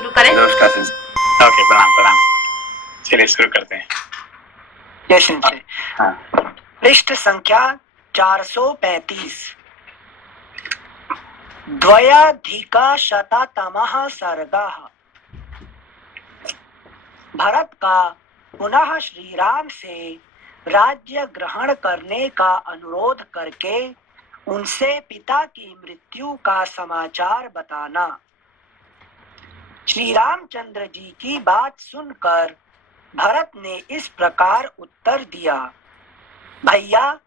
शुरू करें? नमस्कार सर। ओके, प्रणाम प्रणाम। चलिए शुरू करते हैं। हाँ। पृष्ठ संख्या 435। द्वयाधिकशततमः सर्गः। भरत का पुनः श्री राम से राज्य ग्रहण करने का अनुरोध करके उनसे पिता की मृत्यु का समाचार बताना। श्री रामचंद्र जी की बात सुनकर भरत ने इस प्रकार उत्तर दिया, भैया,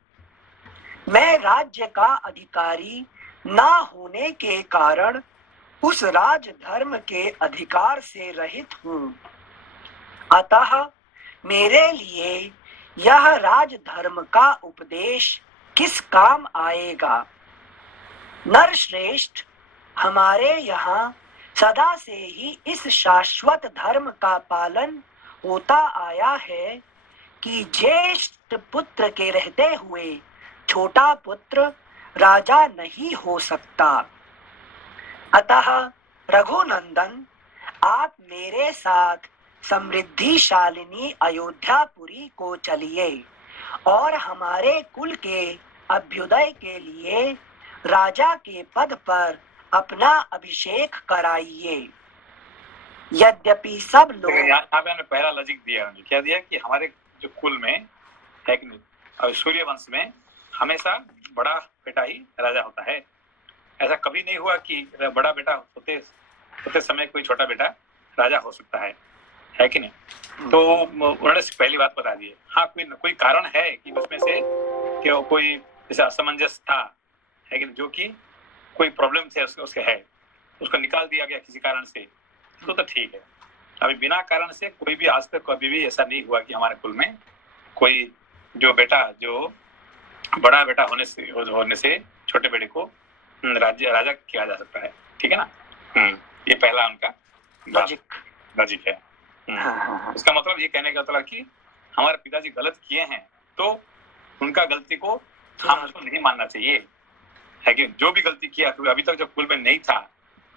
मैं राज्य का अधिकारी ना होने के कारण उस राज धर्म के अधिकार से रहित हूँ। अतः मेरे लिए यह राज धर्म का उपदेश किस काम आएगा। नरश्रेष्ठ, हमारे यहाँ सदा से ही इस शाश्वत धर्म का पालन होता आया है कि ज्येष्ठ पुत्र के रहते हुए छोटा पुत्र राजा नहीं हो सकता। अतः रघुनंदन, आप मेरे साथ समृद्धिशालिनी अयोध्यापुरी को चलिए और हमारे कुल के अभ्युदय के लिए राजा के पद पर अपना अभिषेक कराइए। यद्यपि सब लोग यहाँ पे हमने पहला लॉजिक दिया, क्या दिया कि हमारे जो कुल में है कि नहीं, और सूर्य वंश में हमेशा बड़ा बेटा ही राजा होता है। ऐसा कभी नहीं हुआ कि बड़ा बेटा होते समय कोई छोटा बेटा राजा हो सकता है कि नहीं। तो उन्होंने पहली बात बता दी है। हाँ, कोई कारण है कि उसमें से कि कोई जैसे असमंजस था, है कि जो कि कोई प्रॉब्लम से उसके है, उसको निकाल दिया गया किसी कारण से, तो ठीक है। अभी बिना कारण से कोई भी आज तक कभी भी ऐसा नहीं हुआ कि हमारे कुल में कोई जो बड़ा बेटा होने से छोटे बेटे को राजा किया जा सकता है। ठीक है ना। ये पहला उनका लॉजिक है। इसका मतलब ये कहने का मतलब कि हमारे पिताजी गलत किए हैं तो उनका गलती को हम उसको नहीं मानना चाहिए, है कि जो भी गलती किया तो अभी तक जब कुल में नहीं था,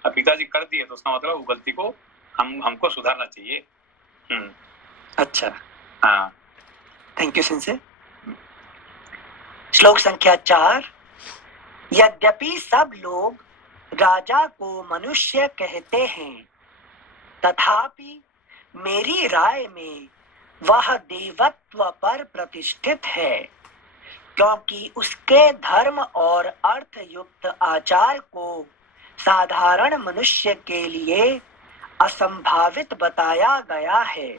अब पिताजी कर दिए तो उसका मतलब वो गलती को हमको सुधारना चाहिए। अच्छा, हाँ, थैंक यू सिंसे। श्लोक संख्या 4। यद्यपि सब लोग राजा को मनुष्य कहते हैं, तथापि मेरी राय में वह देवत्व पर प्रतिष्ठित है, क्योंकि उसके धर्म और अर्थ युक्त आचार को साधारण मनुष्य के लिए असंभावित बताया गया है।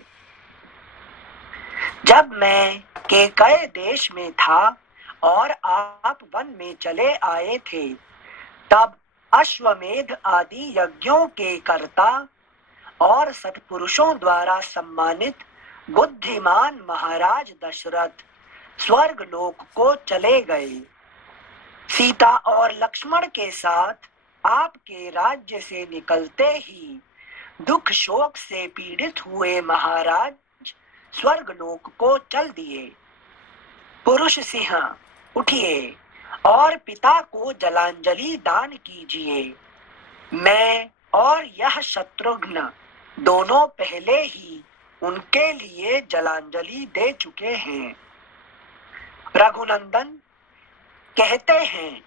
जब मैं केकय देश में था और आप वन में चले आए थे, तब अश्वमेध आदि यज्ञों के कर्ता और सत्पुरुषों द्वारा सम्मानित बुद्धिमान महाराज दशरथ स्वर्ग लोक को चले गए। सीता और लक्ष्मण के साथ आपके राज्य से निकलते ही दुख शोक से पीड़ित हुए महाराज स्वर्ग लोक को चल दिए। पुरुष सिंह, उठिए और पिता को जलांजलि दान कीजिए। मैं और यह शत्रुघ्न दोनों पहले ही उनके लिए जलांजलि दे चुके हैं। रघुनंदन कहते हैं,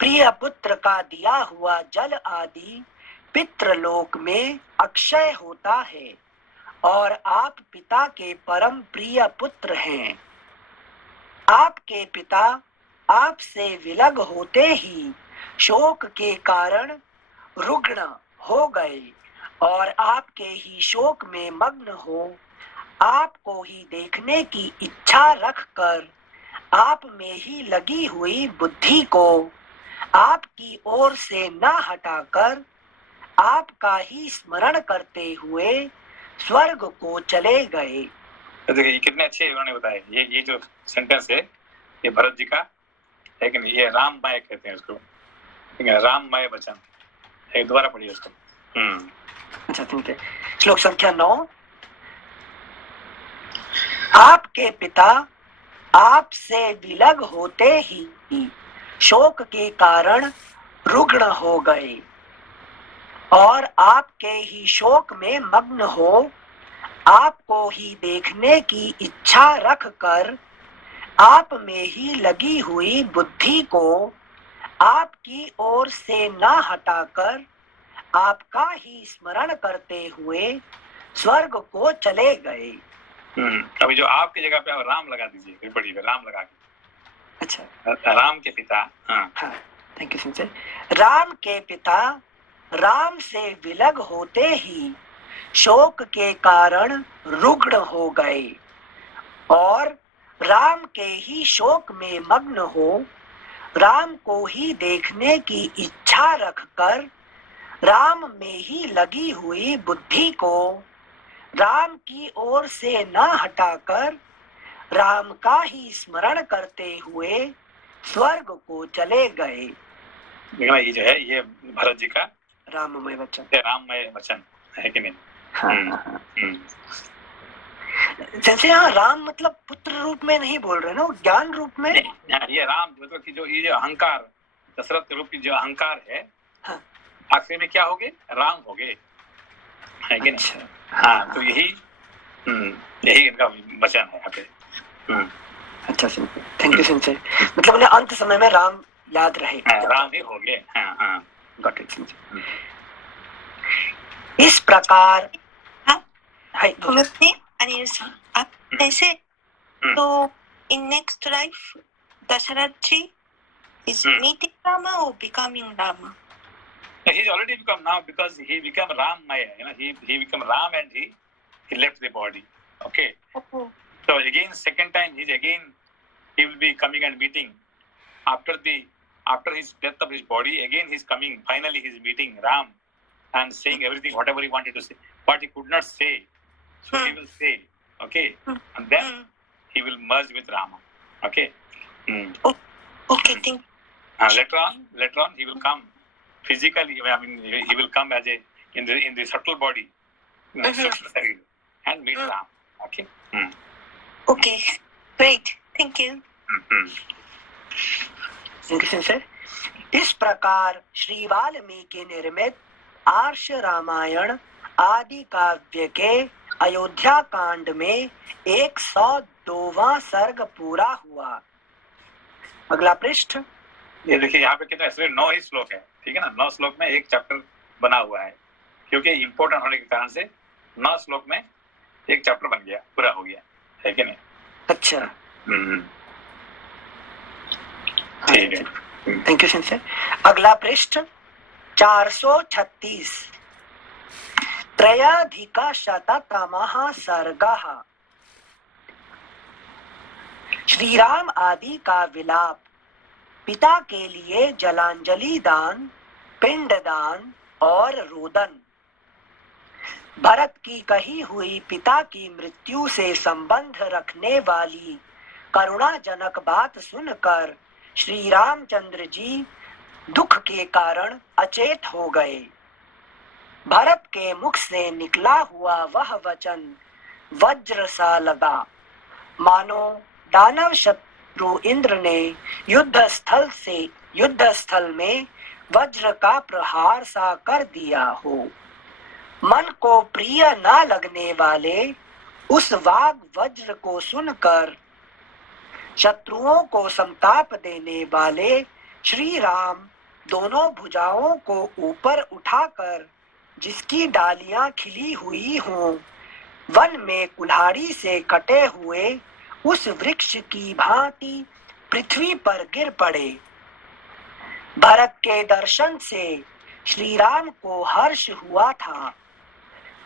प्रिय पुत्र का दिया हुआ जल आदि पितृलोक में अक्षय होता है और आप पिता के परम प्रिय पुत्र हैं। आपके पिता आपसे विलग होते ही शोक के कारण रुग्ण हो गए और आपके ही शोक में मग्न हो आपको ही देखने की इच्छा रखकर आप में ही लगी हुई बुद्धि को आपकी ओर से न हटाकर आपका ही स्मरण करते हुए स्वर्ग को चले गए। देखिए ये कितने अच्छे उन्होंने बताया। ये जो सेंटेंस है ये भरत जी का है कि नहीं, ये राममय कहते हैं उसको, ठीक है, राममय वचन। एक दोबारा पढ़िए उसको। अच्छा, ठीक है। श्लोक संख्या 9। आपके पिता आपसे विलग होते ही शोक के कारण रुग्ण हो गए और आपके ही शोक में मग्न हो, आपको ही देखने की इच्छा रख कर आप में ही लगी हुई बुद्धि को आपकी ओर से न हटाकर आपका ही स्मरण करते हुए स्वर्ग को चले गए। अभी जो आपकी जगह पे आप राम लगा दीजिए, पढ़िए राम लगा के। अच्छा, राम के पिता। हाँ, थैंक यू संजय। राम के पिता राम से विलग होते ही शोक के कारण रुग्ण हो गए और राम के ही शोक में मग्न हो राम को ही देखने की इच्छा रखकर राम में ही लगी हुई बुद्धि को राम की ओर से न हटाकर राम का ही स्मरण करते हुए स्वर्ग को चले गए। ये जो है ये भरत जी का राममय वचन, राममय वचन है कि नहीं? हाँ। जैसे यहाँ राम मतलब पुत्र रूप में नहीं बोल रहे ना, ज्ञान रूप में। ये राम मतलब कि जो ये जो अहंकार, दशरथ रूप की जो अहंकार है, हाँ। आखिर में क्या हो गए? राम हो गए, है कि नहीं? हाँ, तो यही इनका वचन है यहाँ पे। अच्छा संजय, थैंक यू संजय। मतलब उन्हें अंत समय में राम याद रहे, राम ही हो गए। हाँ, गॉट इट संजय। इस प्रकार ऐसे तो in next life Dasharatha ji is meeting Rama or becoming Rama? He's already become now because he became Ram Maya. He became Ram and he left the body. Okay. So again, second time he will be coming and meeting after his death of his body. Again, he's coming. Finally, he's meeting Ram and saying everything, whatever he wanted to say, but he could not say. So he will say, okay, and then he will merge with Rama. Okay. Okay, thank you. Later on, he will come physically. I mean, he will come as in the subtle body, and meet Ram. Okay. Okay, great. Thank you. इस प्रकार श्री वाल्मीकि निर्मित आर्ष रामायण आदि काव्य के अयोध्या कांड में 102वां सर्ग पूरा हुआ। अगला पृष्ठ। ये देखिए यहाँ पे कितना 9 ही श्लोक है, ठीक है ना? 9 श्लोक में एक चैप्टर बना हुआ है, क्योंकि इम्पोर्टेंट होने के कारण से 9 श्लोक में एक चैप्टर बन गया, पूरा हो गया, है कि नहीं? अच्छा, ठीक है, थैंक यू संजय। अगला पृष्ठ 436 त्रयाधिकशततमः सर्गः। श्री राम आदि का विलाप, पिता के लिए जलांजलि दान, पिंड दान और रोदन। भरत की कही हुई पिता की मृत्यु से संबंध रखने वाली करुणाजनक बात सुनकर श्री रामचंद्र जी दुख के कारण अचेत हो गए। भरत के मुख से निकला हुआ वह वचन वज्र सा लगा, मानो दानव शत्रु इंद्र ने युद्ध स्थल में वज्र का प्रहार सा कर दिया हो। मन को प्रिय न लगने वाले उस वाग वज्र को सुनकर शत्रुओं को संताप देने वाले श्री राम दोनों भुजाओं को ऊपर उठाकर जिसकी डालियां खिली हुई हों, वन में कुल्हाड़ी से कटे हुए उस वृक्ष की भांति पृथ्वी पर गिर पड़े। भरत के दर्शन से श्री राम को हर्ष हुआ था।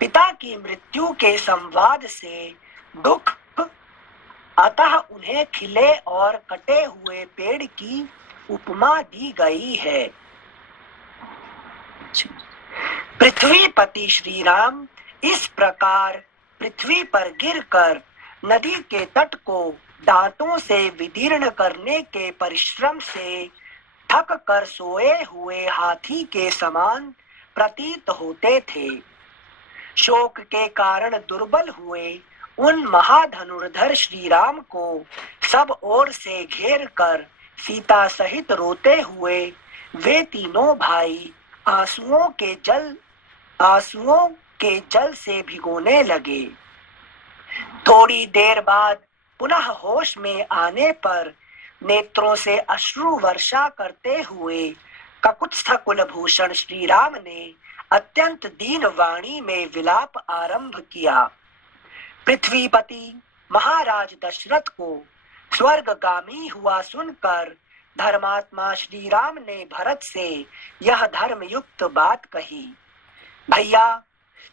पिता की मृत्यु के संवाद से दुख, अतः उन्हें खिले और कटे हुए पेड़ की उपमा दी गई है। पृथ्वीपति श्री राम इस प्रकार पृथ्वी पर गिरकर नदी के तट को दांतों से विदीर्ण करने के परिश्रम से थक कर सोए हुए हाथी के समान प्रतीत होते थे। शोक के कारण दुर्बल हुए उन महाधनुर्धर श्री राम को सब ओर से घेर कर सीता सहित रोते हुए वे तीनों भाई आंसुओं के जल आंसुओं के जल से भिगोने लगे। थोड़ी देर बाद पुनः होश में आने पर नेत्रों से अश्रु वर्षा करते हुए ककुत्स्थ कुलभूषण श्री राम ने अत्यंत दीन वाणी में विलाप आरंभ किया। पृथ्वीपति महाराज दशरथ को स्वर्गगामी हुआ सुनकर धर्मात्मा श्री राम ने भरत से यह धर्मयुक्त बात कही। भैया,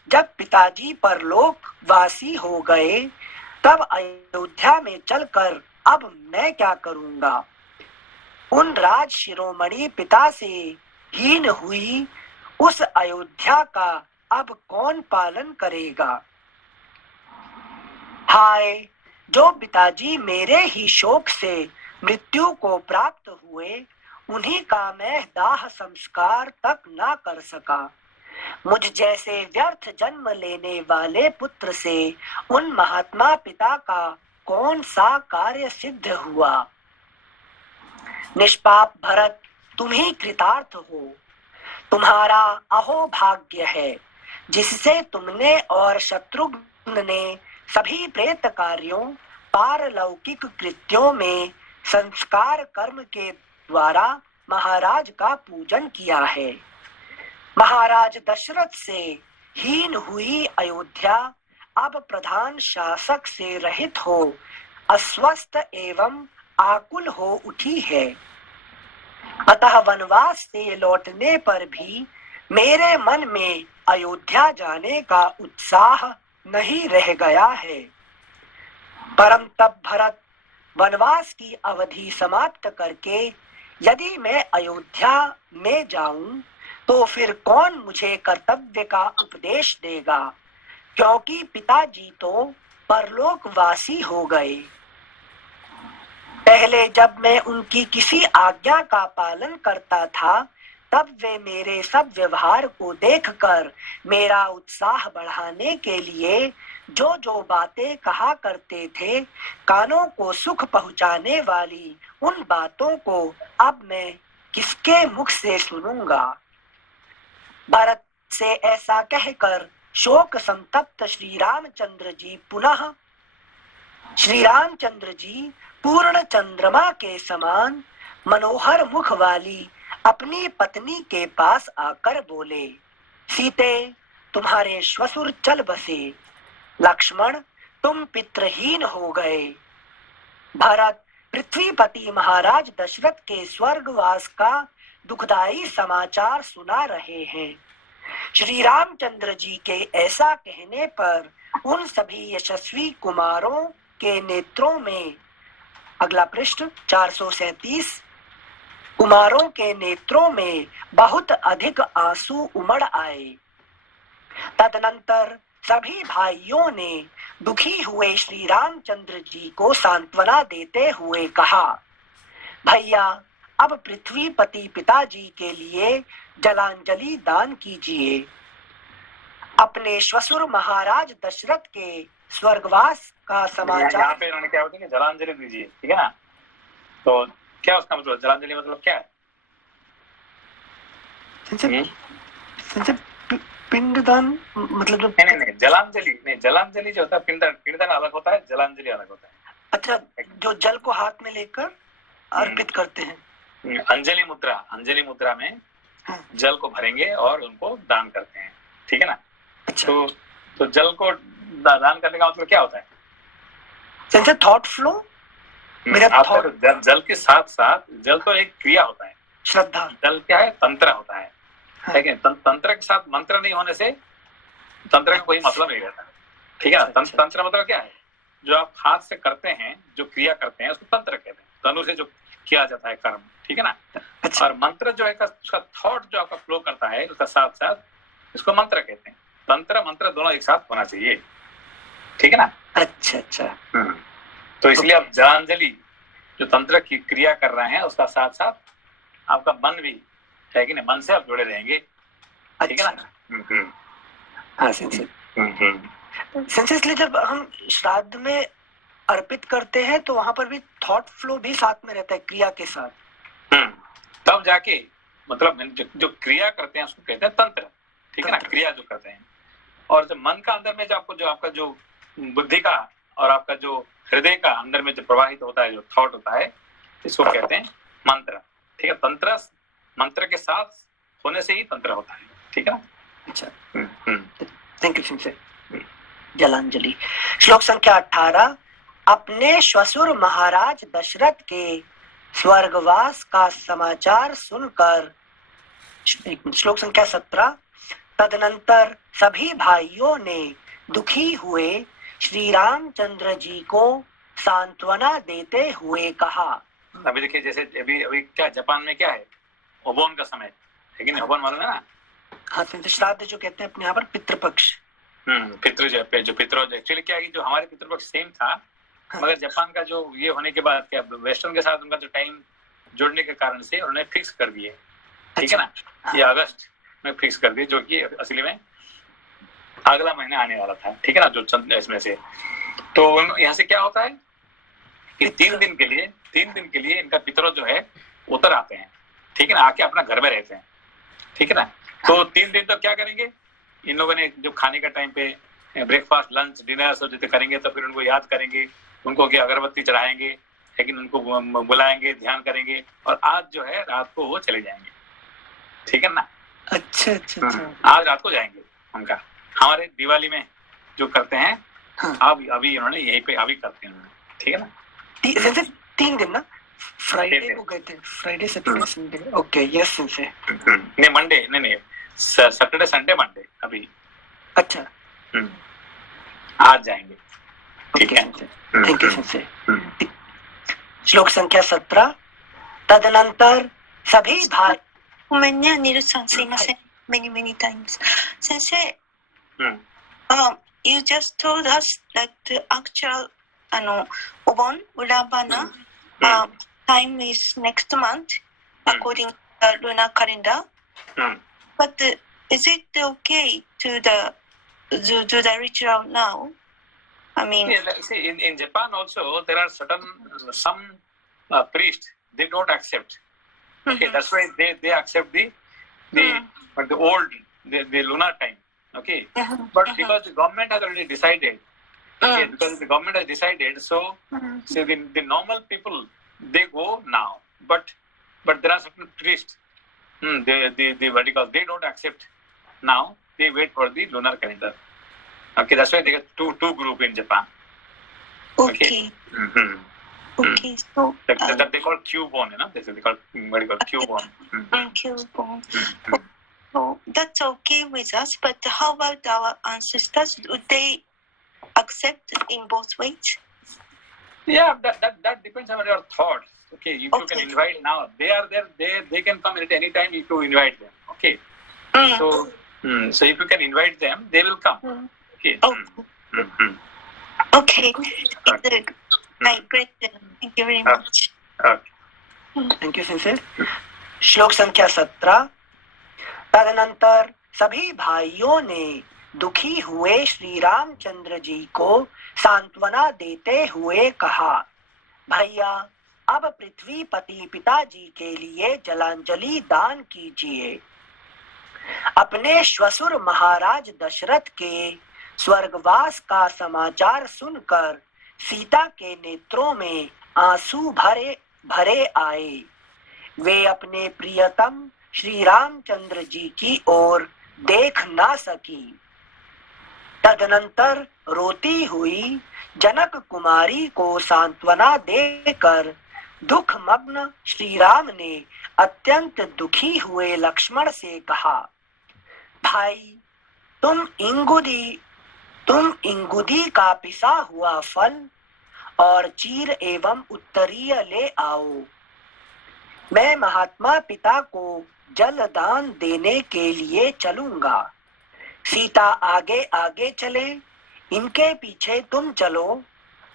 जब पिताजी परलोक वासी हो गए तब अयोध्या में चलकर अब मैं क्या करूंगा? उन राज शिरोमणि पिता से हीन हुई उस अयोध्या का अब कौन पालन करेगा? हाय, जो पिताजी मेरे ही शोक से मृत्यु को प्राप्त हुए, उन्हीं का मैं दाह संस्कार तक ना कर सका। मुझ जैसे व्यर्थ जन्म लेने वाले पुत्र से उन महात्मा पिता का कौन सा कार्य सिद्ध हुआ? निष्पाप भरत, तुम ही कृतार्थ हो। तुम्हारा अहो भाग्य है, जिससे तुमने और शत्रुघ्न ने सभी प्रेत कार्यों, पारलौकिक कृत्यों में संस्कार कर्म के द्वारा महाराज का पूजन किया है। महाराज दशरथ से हीन हुई अयोध्या अब प्रधान शासक से रहित हो अस्वस्थ एवं आकुल हो उठी है। अतः वनवास से लौटने पर भी मेरे मन में अयोध्या जाने का उत्साह नहीं रह गया है। परम तब भरत, वनवास की अवधि समाप्त करके यदि मैं अयोध्या में जाऊं तो फिर कौन मुझे कर्तव्य का उपदेश देगा, क्योंकि पिताजी तो परलोकवासी हो गए। पहले जब मैं उनकी किसी आज्ञा का पालन करता था तब वे मेरे सब व्यवहार को देखकर मेरा उत्साह बढ़ाने के लिए जो जो बातें कहा करते थे, कानों को सुख पहुंचाने वाली उन बातों को अब मैं किसके मुख से सुनूंगा? भरत से ऐसा कहकर शोक संतप्त श्री रामचंद्र जी पूर्ण चंद्रमा के समान मनोहर मुख वाली अपनी पत्नी के पास आकर बोले, सीते, तुम्हारे श्वशुर चल बसे। लक्ष्मण, तुम पितृहीन हो गए। भरत पृथ्वीपति महाराज दशरथ के स्वर्गवास का दुखदाई समाचार सुना रहे हैं। श्री रामचंद्र जी के ऐसा कहने पर उन सभी यशस्वी कुमारों के नेत्रों में, अगला पृष्ठ 437, कुमारों के नेत्रों में बहुत अधिक आंसू उमड़ आए। तदनंतर सभी भाइयों ने दुखी हुए श्री रामचंद्र जी को सांत्वना देते हुए कहा, भैया, अब पृथ्वीपति पिताजी के लिए जलांजलि दान कीजिए। अपने श्वशुर महाराज दशरथ के स्वर्गवास का समाचार। यहाँ पे इन्होंने क्या होता है कि जलांजलि दीजिए, ठीक है ना? तो क्या उसका मतलब, जलांजलि मतलब क्या है? पिंडदान मतलब जो नहीं, जलांजलि जो होता है, पिंडदान अलग होता है, जलांजलि अलग होता है। अच्छा, जो जल को हाथ में लेकर अर्पित करते हैं। अंजलि मुद्रा में जल को भरेंगे और उनको दान करते हैं, ठीक है ना? अच्छा। तो जल को दान करने का मतलब क्या होता है? Thought flow. मेरा थॉट, जल के साथ साथ जल तो एक क्रिया होता है, श्रद्धा। जल क्या है? तंत्र होता है, ठीक है? तंत्र के साथ मंत्र नहीं होने से तंत्र का कोई मतलब नहीं रहता, ठीक है ना? तंत्र मतलब क्या है? जो आप हाथ से करते हैं, जो क्रिया करते हैं, उसको तंत्र कहते हैं। तनु से जो किया जाता है कर्म, ठीक है ना? अच्छा। और मंत्र जो है उसका थॉट जो आपका फ्लो करता है उसका साथ साथ, इसको मंत्र कहते हैं। तंत्र मंत्र दोनों एक साथ होना चाहिए, ठीक है ना? अच्छा। तो इसलिए आप जलांजलि जो तंत्र की क्रिया कर रहे हैं उसका साथ साथ आपका मन भी है कि नहीं, मन से आप जुड़े रहेंगे, ठीक है ना? हाँ इसलिए जब हम श्राद्ध में अर्पित करते हैं तो वहां पर भी थॉट फ्लो भी साथ में रहता है क्रिया के साथ। तब जाके मतलब जो क्रिया करते हैं उसको कहते हैं तंत्र, ठीक है ना, क्रिया जो करते हैं। और जो मन का अंदर में जो आपका जो बुद्धि का और आपका जो हृदय का अंदर में जो प्रवाहित होता है, जो थॉट होता है, इसको कहते हैं मंत्र। ठीक है, तंत्र मंत्र के साथ होने से ही तंत्र होता है। ठीक है ना। अच्छा, थैंक यू सिंह। जलांजलि। श्लोक संख्या 18। अपने श्वशुर महाराज दशरथ के स्वर्गवास का समाचार सुनकर, श्लोक संख्या 17। तदनंतर सभी भाइयों ने दुखी हुए श्री रामचंद्र जी को सांत्वना देते हुए कहा। अभी देखिए, जैसे अभी क्या जापान में क्या है, ओबोन का समय है कि नहीं, ओबोन मालूम है ना। हाँ, श्राद्ध जो कहते हैं अपने यहाँ पर पितृपक्ष। पितृ जो पितरों एक्चुअली क्या है कि जो हमारे पितृपक्ष सेम था, मगर जापान का जो ये होने के बाद क्या वेस्टर्न के साथ उनका जो टाइम जोड़ने के कारण से उन्होंने फिक्स कर दिए। ठीक है ना, ये अगस्त में फिक्स कर दिए, जो कि असली में अगला महीना आने वाला था। ठीक है ना, जो चंद इसमें से तो यहाँ से क्या होता है कि 3 दिन के लिए इनका पितरों जो है उतर आते हैं। ठीक है ना, आके अपना घर में रहते हैं। ठीक है ना, तो 3 दिन तो क्या करेंगे इन लोगों ने, जो खाने का टाइम पे ब्रेकफास्ट लंच डिनर सब जैसे करेंगे, तो फिर उनको याद करेंगे, उनको क्या अगरबत्ती चढ़ाएंगे, लेकिन उनको बुलाएंगे, ध्यान करेंगे, और आज जो है रात को वो चले जाएंगे। ठीक है ना। अच्छा अच्छा अच्छा। आज रात को जाएंगे उनका। हमारे दिवाली में जो करते हैं, अभी इन्होंने यहीं पे अभी करते हैं। ठीक है ना, 3 दिन ना, फ्राइडे को गए थे, Friday Saturday Sunday. Okay, yes से नहीं मंडे, नहीं सैटरडे संडे मंडे अभी। अच्छा, आज जाएंगे। ठीक है, थैंक यू से। श्लोक संख्या 17। तदनंतर सभी भाई, Niru-san, sumimasen. Many times. Sensei, you just told us that the actual Obon Urabana time is next month according to the lunar calendar. But is it okay to do the ritual now? I mean, see, in Japan also there are some priests, they don't accept. Okay, that's why they accept the old the lunar time. Okay, but because the government has already decided, okay, because the government has decided, so the normal people they go now, but there are certain priests, the what you call, they don't accept now. They wait for the lunar calendar. Okay, that's why they get two group in Japan. okay. Okay, so that they call Q-bone, you know. They call what you call Q-bone. Q-bone. So that's okay with us, but how about our ancestors? Would they accept in both ways? Yeah, that depends on your thoughts. Okay, if you can invite now, they are there. They can come at any time if you invite them. Okay, so if you can invite them, they will come. Okay. Okay. Great. Thank you very much. Thank you sincere. श्लोक संख्या 17। तदनंतर सभी भाइयों ने दुखी हुए श्री रामचंद्र जी को सांत्वना देते हुए कहा, भैया अब पृथ्वी पति पिताजी के लिए जलांजलि दान कीजिए। अपने श्वशुर महाराज दशरथ के स्वर्गवास का समाचार सुनकर सीता के नेत्रों में आंसू भरे आए। वे अपने प्रियतम श्री रामचंद्र जी की ओर देख ना सकी। तदनंतर रोती हुई जनक कुमारी को सांत्वना देकर दुखमग्न श्री राम ने अत्यंत दुखी हुए लक्ष्मण से कहा, भाई तुम इंगुदी का पिसा हुआ फल और चीर एवं उत्तरीय ले आओ। मैं महात्मा पिता को जल दान देने के लिए चलूंगा। सीता आगे आगे चले, इनके पीछे तुम चलो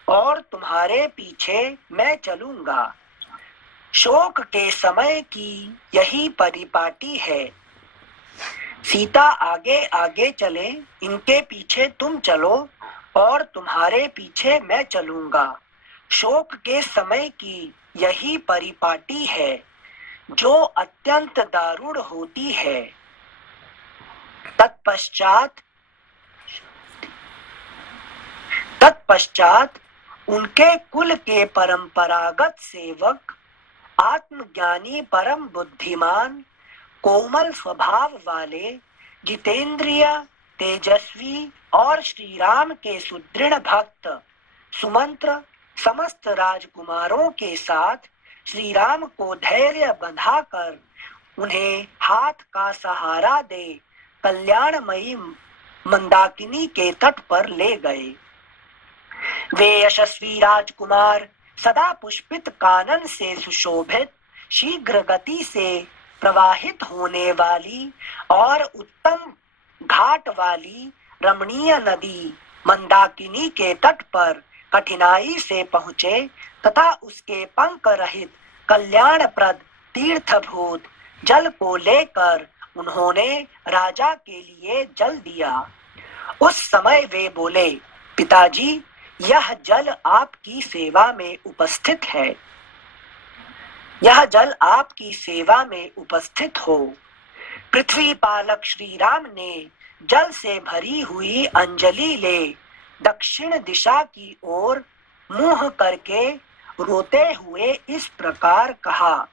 और तुम्हारे पीछे मैं चलूंगा। शोक के समय की यही परिपाटी है। सीता आगे आगे चले, इनके पीछे तुम चलो और तुम्हारे पीछे मैं चलूंगा। शोक के समय की यही परिपाटी है जो अत्यंत दारुण होती है। तत्पश्चात उनके कुल के परंपरागत सेवक, आत्मज्ञानी, परम बुद्धिमान, कोमल स्वभाव वाले, जितेंद्रिय, तेजस्वी और श्री राम के सुदृढ़ भक्त सुमंत्र समस्त राजकुमारों के साथ श्री राम को धैर्य बंधाकर उन्हें हाथ का सहारा दे कल्याणमयी मंदाकिनी के तट पर ले गए। वे यशस्वी राजकुमार सदा पुष्पित कानन से सुशोभित, शीघ्र गति से प्रवाहित होने वाली और उत्तम घाट वाली रमणीय नदी मंदाकिनी के तट पर कठिनाई से पहुँचे तथा उसके पंख रहित कल्याणप्रद तीर्थभूत जल को लेकर उन्होंने राजा के लिए जल दिया। उस समय वे बोले, पिताजी, यह जल आपकी सेवा में उपस्थित है, यह जल आपकी सेवा में उपस्थित हो। पृथ्वी पालक श्री राम ने जल से भरी हुई अंजलि ले दक्षिण दिशा की ओर मुंह करके रोते हुए इस प्रकार कहा,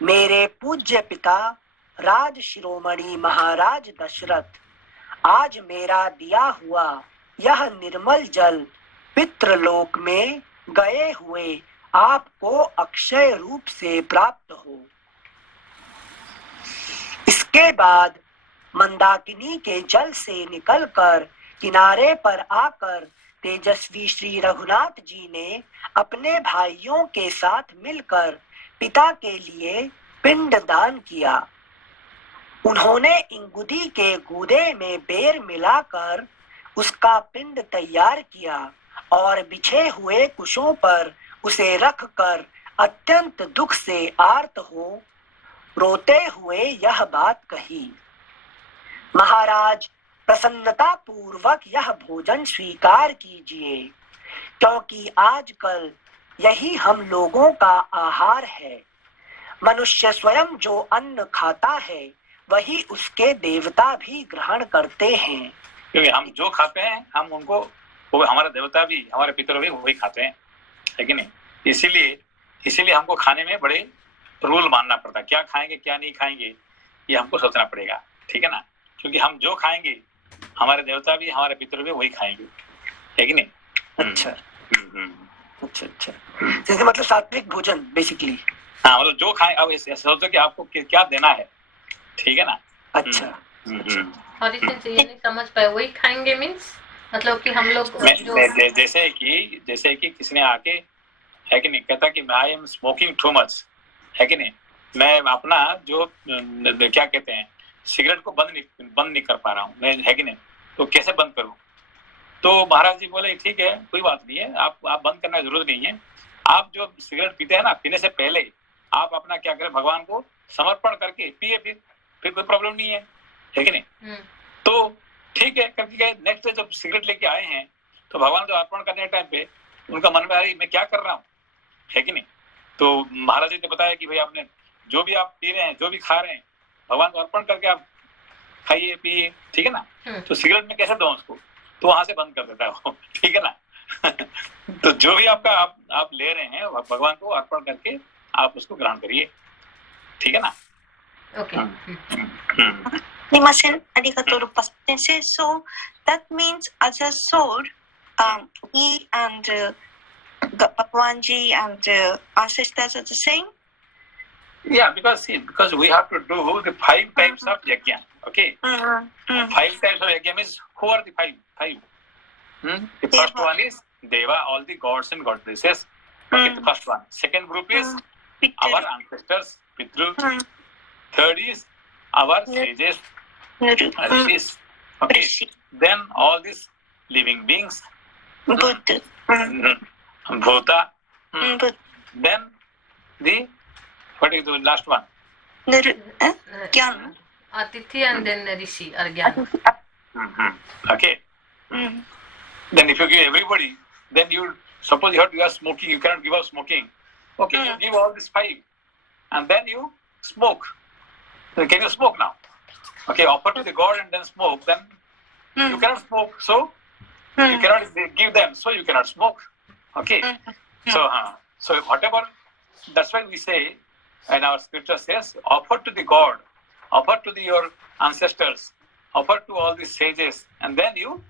मेरे पूज्य पिता राज शिरोमणि महाराज दशरथ, आज मेरा दिया हुआ यह निर्मल जल पितृलोक में गए हुए आपको अक्षय रूप से प्राप्त हो। इसके बाद मंदाकिनी के जल से निकलकर किनारे पर आकर तेजस्वी श्री रघुनाथ जी ने अपने भाइयों के साथ मिलकर पिता के लिए पिंड दान किया। उन्होंने इंगुदी के गूदे में बेर मिलाकर उसका पिंड तैयार किया और बिछे हुए कुशों पर उसे रखकर अत्यंत दुख से आर्त हो रोते हुए यह बात कही, महाराज, प्रसन्नता पूर्वक यह भोजन स्वीकार कीजिए, क्योंकि आजकल यही हम लोगों का आहार है। मनुष्य स्वयं जो अन्न खाता है वही उसके देवता भी ग्रहण करते हैं। क्योंकि हम जो खाते हैं हम उनको, वो हमारा देवता भी, हमारे पितर भी वही खाते हैं, है कि नहीं? इसीलिए हमको खाने में बड़े रूल मानना पड़ता है, क्या खाएंगे क्या नहीं खाएंगे ये हमको सोचना पड़ेगा, ठीक है ना? क्योंकि हम जो खाएंगे हमारे देवता भी, हमारे पितर भी वही खाएंगे, है कि नहीं? अच्छा अच्छा, जैसे मतलब सात्विक भोजन बेसिकली। हाँ, मतलब जो खाएं, अब ऐसे सोचो कि आपको क्या देना है, ठीक है ना? अच्छा। और इससे ये नहीं समझ पाए वही खाएंगे मीन्स मतलब कि हम लोग जैसे कि किसी ने आके, है कि नहीं, कहता कि I am smoking too much, है कि नहीं, मैं अपना जो क्या कहते हैं सिगरेट को बंद नहीं कर पा रहा हूँ मैं, है कि नहीं, तो कैसे बंद करूँ? तो महाराज जी बोले ठीक है, कोई बात नहीं है, आप बंद करना जरूरत नहीं है। आप जो सिगरेट पीते हैं ना, पीने से पहले आप अपना क्या करें, भगवान को समर्पण करके पिए, फिर कोई प्रॉब्लम नहीं है कि नहीं? तो ठीक है करके नेक्स्ट डे जब सिगरेट लेके आए हैं तो भगवान को अर्पण करने के टाइम पे उनका मन में आ रही मैं क्या कर रहा हूँ, है कि नहीं? तो महाराज जी ने बताया कि भाई आपने जो भी आप पी रहे हैं, जो भी खा रहे हैं, भगवान को अर्पण करके आप खाइए पिए, ठीक है ना? तो सिगरेट में कैसे दो उसको, तो वहां से बंद कर देता है वो, ठीक है ना? तो जो भी आपका आप ले रहे हैं भगवान को अर्पण करके आप उसको ग्रहण करिए, ठीक है ना? Nimasen, arigatou sensei. So that means as a soul, we and Bhagwanji and ancestors are the same. Yeah, because we have to do the 5 types of yajna. Okay. 5 types of yajna means who are the five? The first one is Deva, all the gods and goddesses. Okay, the first one. Second group is our ancestors, Pitru. Third is our sages, rishis. Okay. Then all these living beings. Buddha. Bhuta. Then what is the last one? Gyan. Atithi and then Rishi or Gyan. Okay. Then if you give everybody, then you suppose you are smoking, you cannot give up smoking. Okay, you give all these 5 and then you smoke. Then can you smoke now? Okay, offer to the god and then smoke, then you cannot smoke, so you cannot give them, so you cannot smoke. Okay, so whatever, that's why we say, and our scripture says, offer to the god, offer to your ancestors, offer to all these sages, and then you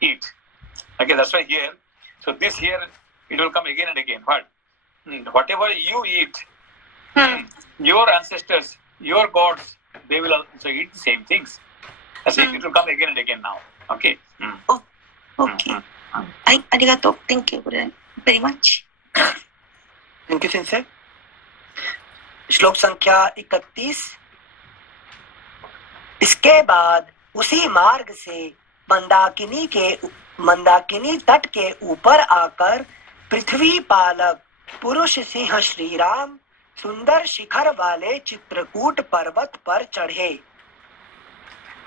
eat. Okay, that's why here, so this here, it will come again and again. What? Whatever you eat, your ancestors, your gods, they will also eat the same things. That's it, it will come again and again now. Okay. Okay. はい、ありがとう。Thank you very much. Thank you सिंसे। श्लोक संख्या 31। इसके बाद उसी मार्ग से मंदाकिनी तट के ऊपर आकर पृथ्वी पालक पुरुष सिंह श्री राम सुंदर शिखर वाले चित्रकूट पर्वत पर चढ़े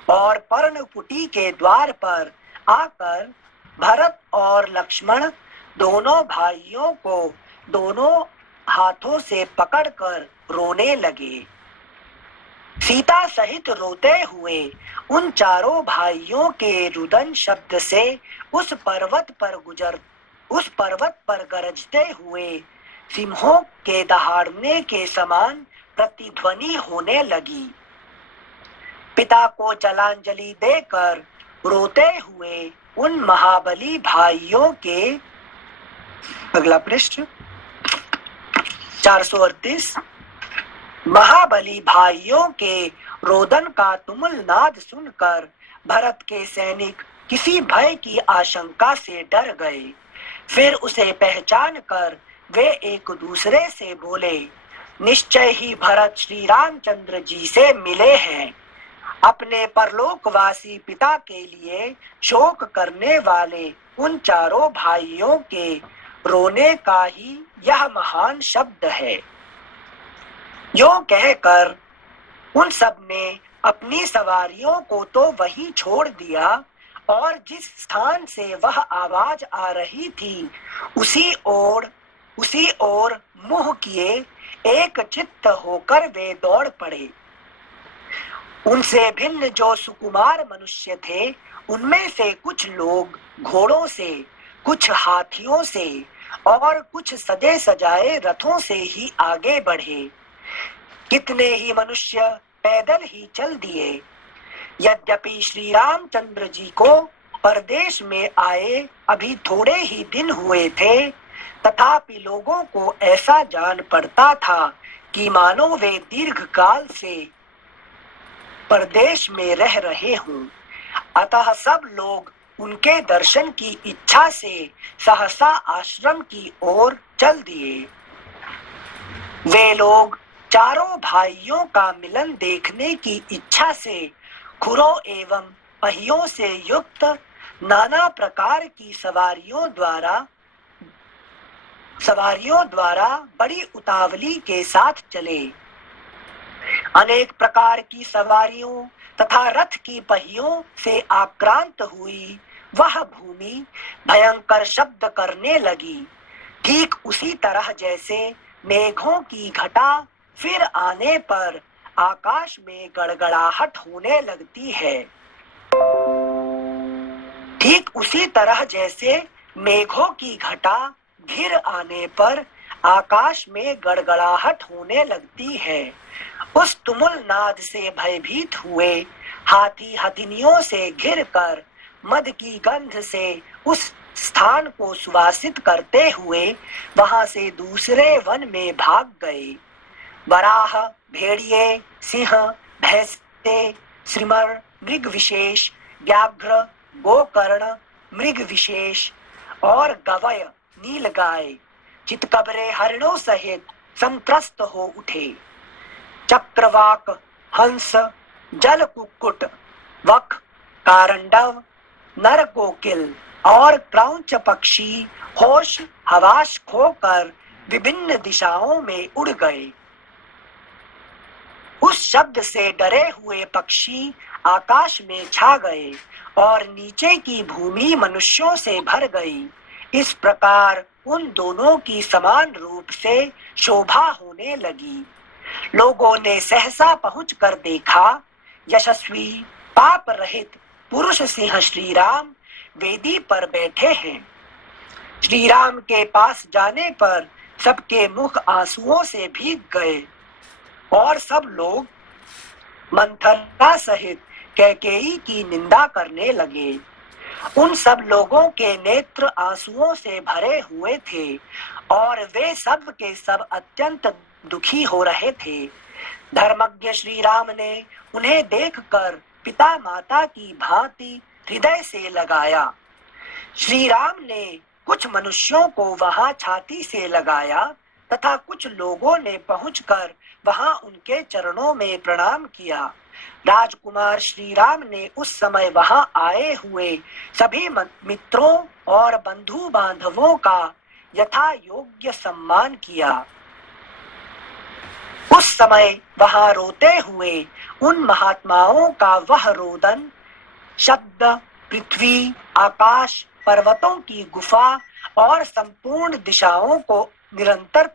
और पर्णकुटी के द्वार पर आकर भरत और लक्ष्मण दोनों भाइयों को दोनों हाथों से पकड़कर रोने लगे। सीता सहित रोते हुए उन चारों भाइयों के रुदन शब्द से उस पर्वत पर गरजते हुए सिंहों के दहाड़ने के समान प्रतिध्वनि होने लगी। पिता को जलांजलि देकर रोते हुए उन महाबली भाइयों के, अगला पृष्ठ 438, महाबली भाइयों के रोदन का तुमुल नाद सुनकर भरत के सैनिक किसी भय की आशंका से डर गए। फिर उसे पहचान कर वे एक दूसरे से बोले, निश्चय ही भरत श्री रामचंद्र जी से मिले हैं। अपने परलोकवासी पिता के लिए शोक करने वाले उन चारों भाइयों के रोने का ही यह महान शब्द है। यो कहकर उन सब ने अपनी सवारियों को तो वहीं छोड़ दिया और जिस स्थान से वह आवाज आ रही थी उसी ओर मुंह किए एक चित्त होकर वे दौड़ पड़े। उनसे भिन्न जो सुकुमार मनुष्य थे उनमें से कुछ लोग घोड़ों से, कुछ हाथियों से और कुछ सजे सजाए रथों से ही आगे बढ़े। कितने ही मनुष्य पैदल ही चल दिए। यद्यपि श्री रामचंद्र जी को परदेश में आए अभी थोड़े ही दिन हुए थे, तथापि लोगों को ऐसा जान पड़ता था कि मानो वे दीर्घ काल से परदेश में रह रहे हों। अतः सब लोग उनके दर्शन की इच्छा से सहसा आश्रम की ओर चल दिए। वे लोग चारों भाइयों का मिलन देखने की इच्छा से खुरों एवं पहियों से युक्त नाना प्रकार की सवारियों द्वारा बड़ी उतावली के साथ चले। अनेक प्रकार की सवारियों तथा रथ की पहियों से आक्रांत हुई वह भूमि भयंकर शब्द करने लगी, ठीक उसी तरह जैसे मेघों की घटा फिर आने पर आकाश में गड़गड़ाहट होने लगती है। ठीक उसी तरह जैसे मेघों की घटा घिर आने पर आकाश में गड़गड़ाहट होने लगती है। उस तुमुल नाद से भयभीत हुए हाथी हथिनियों से घिरकर मद की गंध से उस स्थान को सुवासित करते हुए वहां से दूसरे वन में भाग गए। वराह, भेड़िए, सिंह, भैंसे, श्रीमर, मृग विशेष, व्याघ्र, गोकर्ण, मृग विशेष और गवय, नीलगाय, चितकबरे हरिणों सहित संत्रस्त हो उठे। चक्रवाक, हंस, जल कुक्कुट, वक, कारंडव, नर कोकिल और क्रौंच पक्षी होश हवाश खोकर विभिन्न दिशाओं में उड़ गए। उस शब्द से डरे हुए पक्षी आकाश में छा गए और नीचे की भूमि मनुष्यों से भर गई। इस प्रकार उन दोनों की समान रूप से शोभा होने लगी। लोगों ने सहसा पहुंचकर देखा यशस्वी पाप रहित पुरुष सिंह श्री राम वेदी पर बैठे हैं। श्री राम के पास जाने पर सबके मुख आंसुओं से भीग गए और सब लोग मंथरा सहित कैकेयी की निंदा करने लगे। उन सब लोगों के नेत्र आंसुओं से भरे हुए थे और वे सब के सब अत्यंत दुखी हो रहे थे। धर्मज्ञ श्री राम ने उन्हें देखकर पिता माता की भांति हृदय से लगाया। श्री राम ने कुछ मनुष्यों को वहां छाती से लगाया तथा कुछ लोगों ने पहुंचकर वहां उनके चरणों में प्रणाम किया। राजकुमार श्री राम ने उस समय वहां आए हुए सभी मित्रों और बंधु बांधवों का यथा योग्य सम्मान किया। उस समय वहां रोते हुए उन महात्माओं का वह रोदन शब्द पृथ्वी, आकाश, पर्वतों की गुफा और संपूर्ण दिशाओं को निरंतर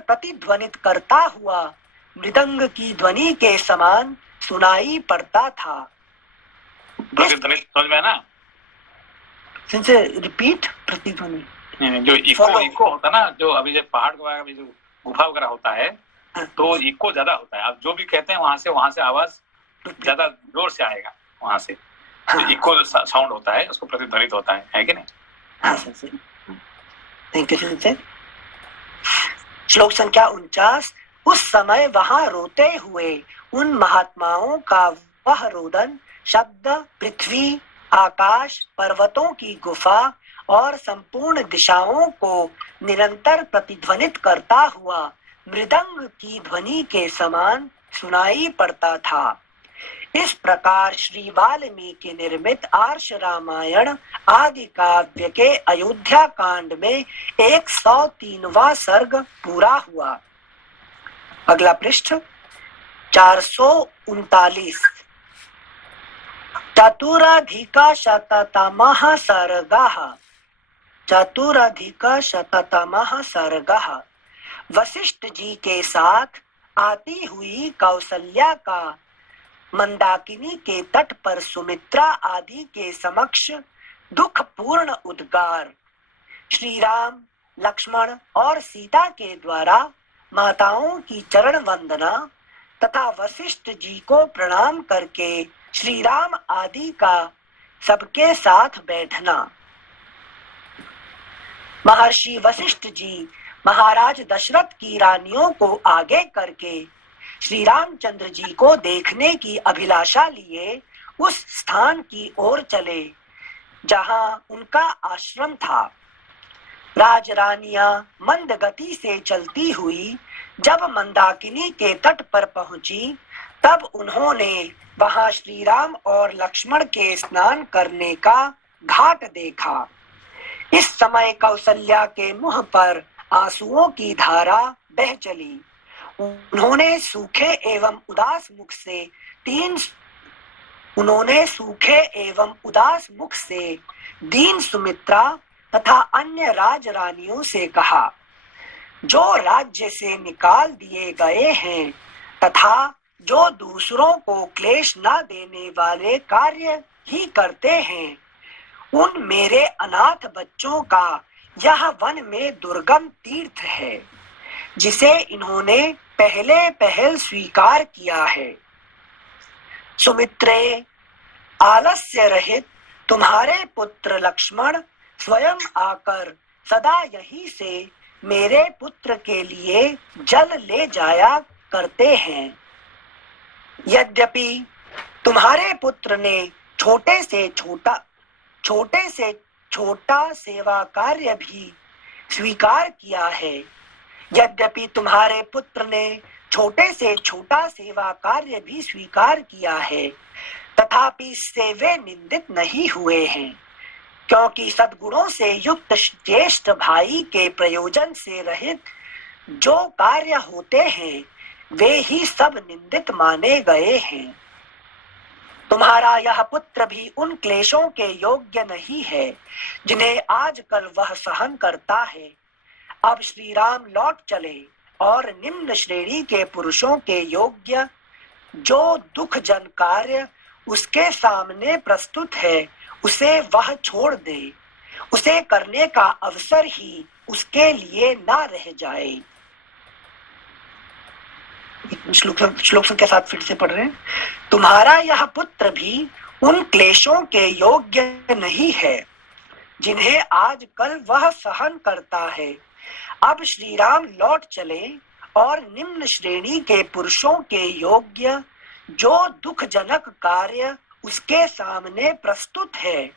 प्रतिध्वनित करता हुआ मृदंग की ध्वनि के समान सुनाई पड़ता था। प्रतिध्वनि समझ में ना? रिपीट प्रतिध्वनि जो इको होता ना, जो अभी जो पहाड़ वगैरह जो गुफा वगैरह होता है तो इको ज्यादा होता है। आप जो भी कहते हैं वहां से आवाज ज्यादा जोर से आएगा वहां से। तो इको साउंड होता है उसको प्रतिध्वनित होता है कि नहीं? हाँ सर। Thank you sir. श्लोक संख्या 49। उस समय वहां रोते हुए उन महात्माओं का वह रोदन शब्द पृथ्वी, आकाश, पर्वतों की गुफा और संपूर्ण दिशाओं को निरंतर प्रतिध्वनित करता हुआ मृदंग की ध्वनि के समान सुनाई पड़ता था। इस प्रकार श्री वाल्मीकि निर्मित आर्ष रामायण आदि काव्य के अयोध्या कांड में 103वां सर्ग पूरा हुआ। अगला पृष्ठ 439। चतुरधिकशततमः सर्गः। चतुरधिकशततमः सर्गः। वशिष्ठ जी के साथ आती हुई कौसल्या का मंदाकिनी के तट पर सुमित्रा आदि के समक्ष दुखपूर्ण उद्गार। श्री राम, लक्ष्मण और सीता के द्वारा माताओं की चरण वंदना तथा वशिष्ठ जी को प्रणाम करके श्री राम आदि का सबके साथ बैठना। महर्षि वशिष्ठ जी महाराज दशरथ की रानियों को आगे करके श्री रामचंद्र जी को देखने की अभिलाषा लिए उस स्थान की ओर चले जहां उनका आश्रम था। राजरानियां मंद गति से चलती हुई जब मंदाकिनी के तट पर पहुंची तब उन्होंने वहां श्री राम और लक्ष्मण के स्नान करने का घाट देखा। इस समय कौसल्या के मुंह पर आंसुओं की धारा बह चली। उन्होंने सूखे एवं उदास मुख से दीन सुमित्रा तथा अन्य राजरानियों से कहा, जो राज्य से निकाल दिए गए हैं तथा जो दूसरों को क्लेश न देने वाले कार्य ही करते हैं, उन मेरे अनाथ बच्चों का यह वन में दुर्गम तीर्थ है जिसे इन्होंने पहल स्वीकार किया है। सुमित्रे, आलस्य रहित तुम्हारे पुत्र लक्ष्मण स्वयं आकर सदा यहीं से मेरे पुत्र के लिए जल ले जाया करते हैं। यद्यपि तुम्हारे पुत्र ने छोटे से छोटा सेवा कार्य भी स्वीकार किया है, यद्यपि तुम्हारे पुत्र ने छोटे से छोटा सेवा कार्य भी स्वीकार किया है, तथापि इससे वे निंदित नहीं हुए हैं, क्योंकि सद्गुणों से युक्त ज्येष्ठ भाई के प्रयोजन से रहित जो कार्य होते हैं वे ही सब निंदित माने गए हैं। तुम्हारा यह पुत्र भी उन क्लेशों के योग्य नहीं है जिन्हें आजकल वह सहन करता है। अब श्री राम लौट चले और निम्न श्रेणी के पुरुषों के योग्य जो दुख जन कार्य उसके सामने प्रस्तुत है उसे वह छोड़ दे, उसे करने का अवसर ही उसके लिए ना रह जाए। श्लोक के साथ फिर से पढ़ रहे हैं। तुम्हारा यह पुत्र भी उन क्लेशों के योग्य नहीं है जिन्हें आजकल वह सहन करता है। अब श्री राम लौट चले और निम्न श्रेणी के पुरुषों के योग्य जो दुखजनक कार्य उसके सामने प्रस्तुत है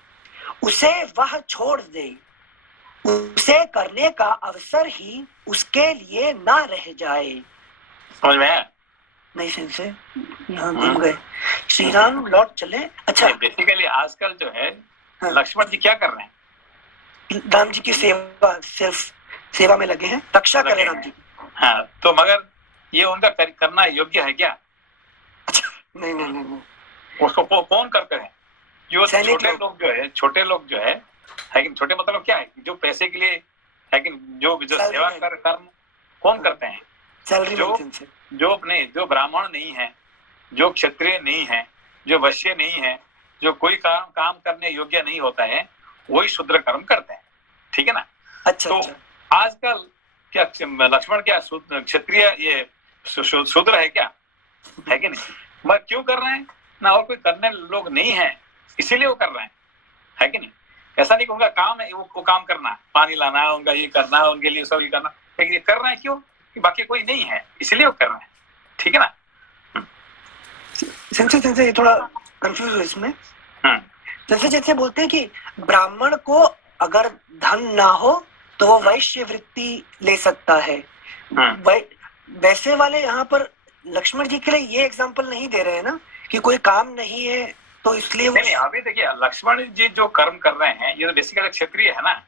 उसे वह छोड़ दे, उसे करने का अवसर ही उसके लिए ना रह जाए। समझ में आया? नहीं से यहाँ घूम गए। श्री राम लौट चले। अच्छा, बेसिकली आजकल जो है हाँ। लक्ष्मण जी क्या कर रहे हैं? राम जी की सेवा, सिर्फ सेवा में लगे हैं, रक्षा करें राम जी। हाँ, तो मगर ये उनका करना योग्य है क्या? अच्छा, नहीं नहीं नहीं, नहीं। उसको कौन करते हैं? जो छोटे लोग जो है कि छोटे मतलब क्या है, जो पैसे के लिए है कि जो सेवा कर्म कौन करते हैं? सैलरी जो ब्राह्मण नहीं है, जो क्षत्रिय नहीं है, जो वैश्य नहीं है, जो कोई काम करने योग्य नहीं होता है, वही शूद्र कर्म करते हैं। ठीक है ना? अच्छा, तो अच्छा। आजकल क्या लक्ष्मण क्या क्षत्रिय ये शूद्र है क्या? है कि नहीं? मगर क्यों कर रहे हैं ना? और कोई करने लोग नहीं है इसीलिए वो कर रहे हैं, है कि नहीं? ऐसा नहीं कि उनका काम है वो काम करना, पानी लाना, उनका ये करना, उनके लिए सब ये करना, लेकिन ये कर रहे हैं क्यों? कि बाकी कोई नहीं है इसलिए वो कर रहे हैं। ठीक है ना? संजय ये थोड़ा कंफ्यूज हो इसमें। जैसे बोलते हैं कि ब्राह्मण को अगर धन ना हो तो वो वैश्य वृत्ति ले सकता है, वैसे वाले यहाँ पर लक्ष्मण जी के लिए ये एग्जाम्पल नहीं दे रहे हैं ना कि कोई काम नहीं है तो इसलिए नहीं, अभी देखिए लक्ष्मण जी जो कर्म कर रहे हैं ये तो बेसिकली क्षत्रिय है ना,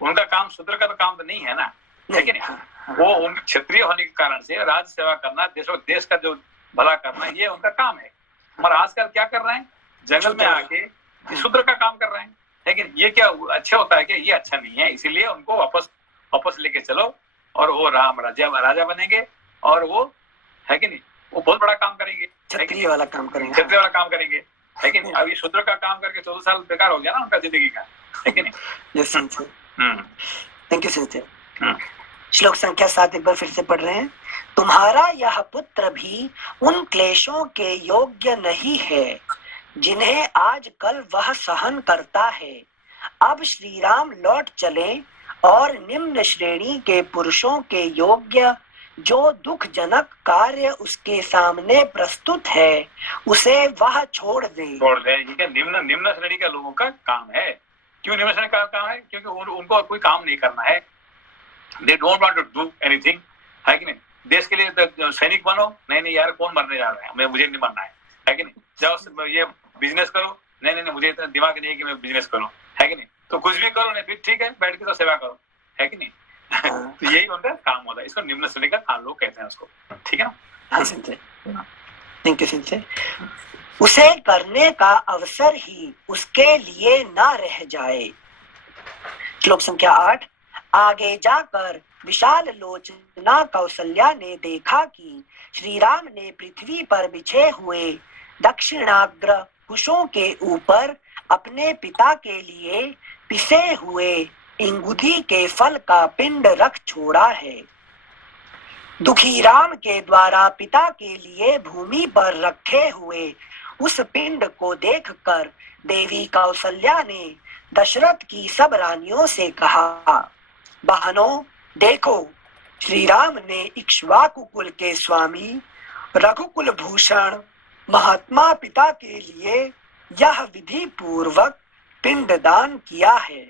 उनका काम शूद्र का तो काम तो नहीं है ना, है कि नहीं? वो उनके क्षत्रिय होने के कारण से राज सेवा करना, देश का जो भला करना, ये उनका काम है। और आजकल क्या कर रहे हैं? जंगल में आके शूद्र का काम कर रहे हैं। लेकिन ये क्या अच्छा होता है? कि ये अच्छा नहीं है, इसीलिए उनको वापस लेके चलो और वो राजा बनेंगे और वो, है कि नहीं, वो बहुत बड़ा काम करेंगे, क्षत्रिय वाला काम करेंगे, है कि नहीं? अब ये शूद्र का काम करके 14 साल बेकार हो गया ना उनका जिंदगी का, है कि नहीं? Yes thank you Sanjay. श्लोक संख्या 7 एक बार फिर से पढ़ रहे हैं। तुम्हारा यह पुत्र भी उन क्लेशों के योग्य नहीं है जिन्हें आजकल वह सहन करता है। अब श्री राम लौट चले और निम्न श्रेणी के पुरुषों के योग्य जो दुखजनक कार्य उसके सामने प्रस्तुत है उसे वह छोड़ दे। ये निम्न श्रेणी के लोगों का काम है। क्यों निम्न श्रेणी का काम है? क्योंकि उनको कोई काम नहीं करना है। They don't want to do anything, है कि नहीं? देश के लिए सैनिक बनो, नहीं यार कौन मरने जा रहा है, मुझे नहीं मरना है कि नहीं? जाओ ये बिजनेस करो, नहीं मुझे इतना दिमाग नहीं है कि मैं बिजनेस करूं, है कि नहीं? तो कुछ भी करो, नहीं फिर ठीक है, बैठ के तो सेवा करो, है कि नहीं? तो यही उनका काम होता है। इसको निम्न श्रेणी का काम लोग कहते हैं उसको। ठीक है ना? हाँ संजय, थैंक यू संजय। उसे करने का अवसर ही उसके लिए ना रह जाए। श्लोक संख्या 8। आगे जाकर विशाल लोचना कौशल्या ने देखा कि श्री राम ने पृथ्वी पर बिछे हुए दक्षिणाग्र कुशों के ऊपर अपने पिता के लिए पिसे हुए इंगुधी के फल का पिंड रख छोड़ा है। दुखी राम के द्वारा पिता के लिए भूमि पर रखे हुए उस पिंड को देखकर देवी कौशल्या ने दशरथ की सब रानियों से कहा, बहनों देखो, श्री राम ने इक्ष्वाकु कुल के स्वामी रघुकुल भूषण महात्मा पिता के लिए यह विधि पूर्वक पिंडदान किया है।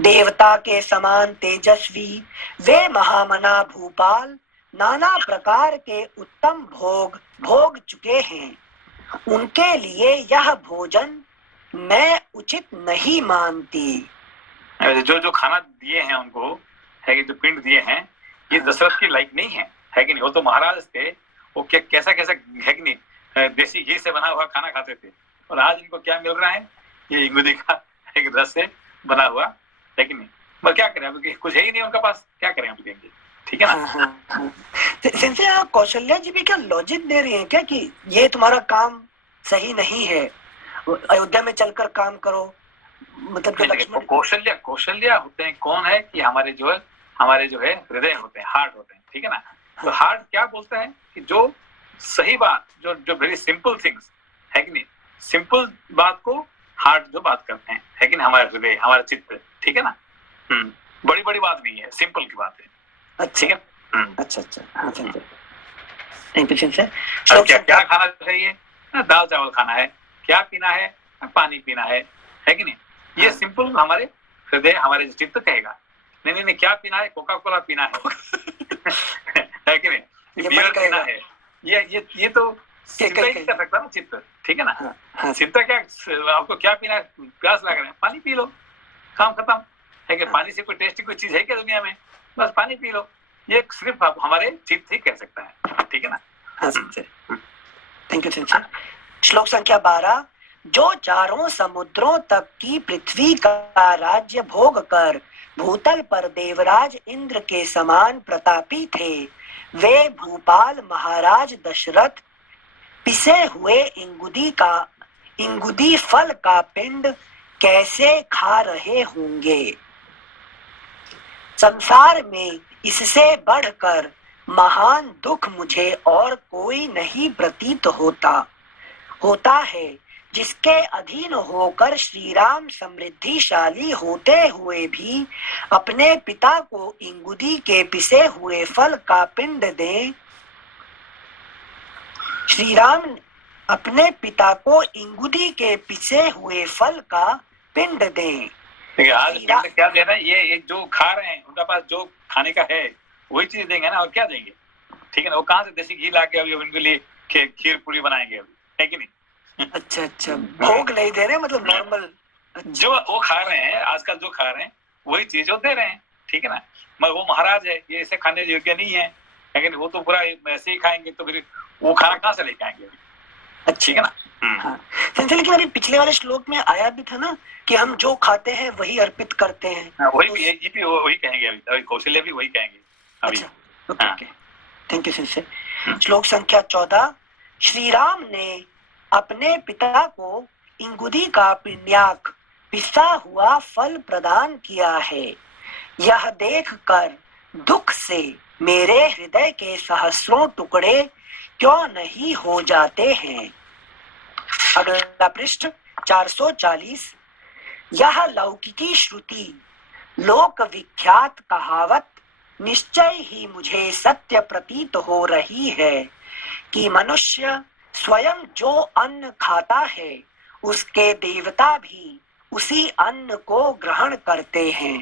देवता के समान तेजस्वी वे महामना भूपाल नाना प्रकार के उत्तम भोग चुके हैं। उनके लिए यह भोजन मैं उचित नहीं मानती। जो खाना दिए हैं उनको, है कि जो पिंड दिए हैं, ये दशरथ की लायक नहीं है कि नहीं? वो तो महाराज थे, वो कैसा है कि नहीं, देसी घी से बना हुआ खाना खाते थे, और आज इनको क्या मिल रहा है? ये इंगुदी का एक रस से बना हुआ, है कि नहीं? मगर क्या करें, अभी कुछ है ही नहीं उनके पास, क्या करें अभी देंगे? ठीक है ना। हाँ हाँ हाँ। सेंसे आप कौशल्या जी भी क्या लॉजिक दे रही हैं क्या कि ये तुम्हारा काम सही नहीं है, अयोध्या में चलकर काम करो, मतलब जो लक्ष्मण कौशल्या कौशल्या होते हैं कौन है कि हमारे जो है हृदय होते हैं, हार्ट होते हैं, ठीक है ना। तो हार्ट क्या बोलते हैं कि जो सही बात, जो वेरी सिंपल थिंग्स है कि नहीं, सिंपल बात को हार्ट जो बात करते हैं है कि नहीं, हमारा हृदय, हमारा चित्त, ठीक है ना। बड़ी बड़ी बात नहीं है, सिंपल की बात है। अच्छा ठीक है। अच्छा अच्छा हाँ सेंसे, थैंक यू सेंसे। और क्या खाना चाहिए, दाल चावल खाना है, क्या पीना है, पानी पीना है कि नहीं। ये सिंपल हमारे हृदय, हमारे चित्त कहेगा। नहीं क्या पीना है, कोका कोला पीना है कि नहीं, बियर पीना है, ये तो चित्त ही कर सकता ना, चित्त, ठीक है ना। चित्त क्या, आपको क्या पीना है, प्यास लग रहा है, पानी पी लो, काम खत्म है कि। पानी से कोई टेस्टी कोई चीज है क्या दुनिया में, बस पानी पी लो। ये सिर्फ हमारे चित्त ही कह सकता है, ठीक है ना। हाँ थैंक यू सेंसे। श्लोक संख्या 12। जो चारों समुद्रों तक की पृथ्वी का राज्य भोग कर भूतल पर देवराज इंद्र के समान प्रतापी थे, वे भूपाल महाराज दशरथ पिसे हुए इंगुदी फल का पिंड कैसे खा रहे होंगे। संसार में इससे बढ़कर महान दुख मुझे और कोई नहीं प्रतीत होता है, जिसके अधीन होकर श्री राम समृद्धिशाली होते हुए भी अपने पिता को इंगुदी के पिसे हुए फल का पिंड दें। श्री राम अपने पिता को इंगुदी के पिसे हुए फल का पिंड दें। आज क्या देना, ये जो खा रहे हैं उनके पास जो खाने का है वही चीज देंगे ना, और क्या देंगे, ठीक है ना। वो कहाँ से देसी घी ला के अभी उनके लिए खीर पूरी बनाएंगे अभी, है कि नहीं। अच्छा भोग नहीं दे रहे, मतलब नॉर्मल जो वो खा रहे हैं आजकल, जो खा रहे हैं वही चीज वो दे रहे हैं, ठीक है ना। मगर वो महाराज है, ये इसे खाने योग्य नहीं है, लेकिन वो तो पूरा ऐसे ही खाएंगे, तो फिर वो खाना कहाँ से लेके आएंगे, ठीक है ना। हाँ लेकिन अभी पिछले वाले श्लोक में आया भी था ना कि हम जो खाते हैं वही अर्पित करते हैं। वही भी वही कहेंगे अभी, कौशल्य भी वही कहेंगे अभी। अच्छा ओके, थैंक यू सेंसे। श्लोक संख्या 14। श्री राम ने अपने पिता को इंगुदी का पिण्याक पिसा हुआ फल प्रदान किया है, यह देखकर दुख से मेरे हृदय के सहस्रों टुकड़े क्यों नहीं हो जाते हैं। अगला पृष्ठ 440। यह लौकिकी श्रुति लोक विख्यात कहावत निश्चय ही मुझे सत्य प्रतीत हो रही है कि मनुष्य स्वयं जो अन्न खाता है उसके देवता भी उसी अन्न को ग्रहण करते हैं।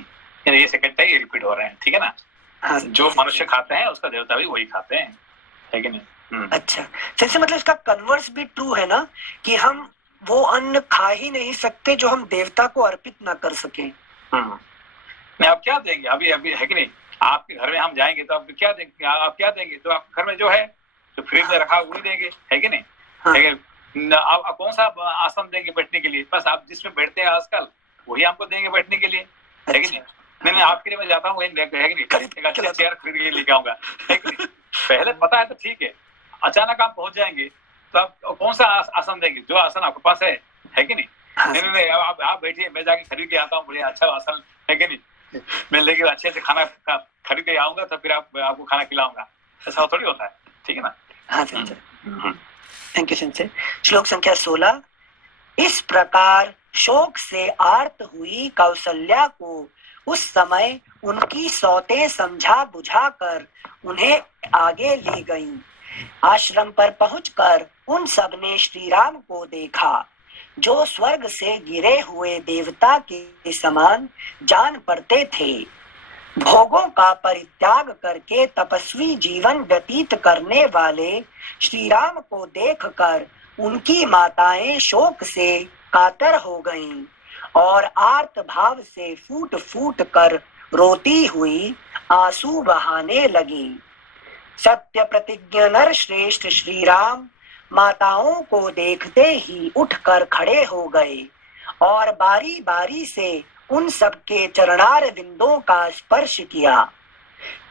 ये सेकंड टाइम रिपीट हो रहे हैं, ठीक है ना। हाँ, जो मनुष्य खाते हैं उसका देवता भी वही खाते हैं, है कि नहीं। अच्छा जैसे मतलब इसका कन्वर्स भी ट्रू है ना कि हम वो अन्न खा ही नहीं सकते जो हम देवता को अर्पित ना कर सके। नहीं, आप क्या देंगे अभी है कि नहीं। आपके घर में हम जाएंगे तो आप क्या देंगे, आप क्या देंगे, तो आप घर में जो है जो फ्रिज में रखा वही देंगे, है कि नहीं। हाँ। आप कौन सा आसन देंगे बैठने के लिए, बस आप जिसमें बैठते हैं आजकल वही आपको देंगे बैठने के लिए, है कि नहीं। नहीं आपके लिए मैं जाता हूँ, है कि नहीं, अच्छा चेयर खरीद के लेके आऊंगा, है कि नहीं। पहले पता है तो ठीक है, अचानक आप पहुंच जाएंगे तो आप कौन सा आसन देंगे, जो आसन आपके पास है कि नहीं। नहीं आप बैठिए, मैं जाके खरीद के आता हूँ बढ़िया अच्छा आसन, है कि नहीं। मैं लेके अच्छे से खाना खरीद के आऊंगा तो फिर आपको खाना खिलाऊंगा, ऐसा थोड़ी होता है, ठीक है ना। हाँ थैंक यू सेंसे। श्लोक संख्या 16। इस प्रकार शोक से आर्त हुई कौशल्या को उस समय उनकी सौतें समझा बुझाकर उन्हें आगे ले गईं। आश्रम पर पहुंचकर उन सब ने श्री राम को देखा, जो स्वर्ग से गिरे हुए देवता के समान जान पड़ते थे। भोगों का परित्याग करके तपस्वी जीवन व्यतीत करने वाले श्री राम को देखकर उनकी माताएं शोक से कातर हो गईं और आर्त भाव से फूट फूट कर रोती हुई आंसू बहाने लगी। सत्य प्रतिज्ञ नर श्रेष्ठ श्री राम माताओं को देखते ही उठकर खड़े हो गए और बारी बारी से उन सबके चरणार बिंदों का स्पर्श किया।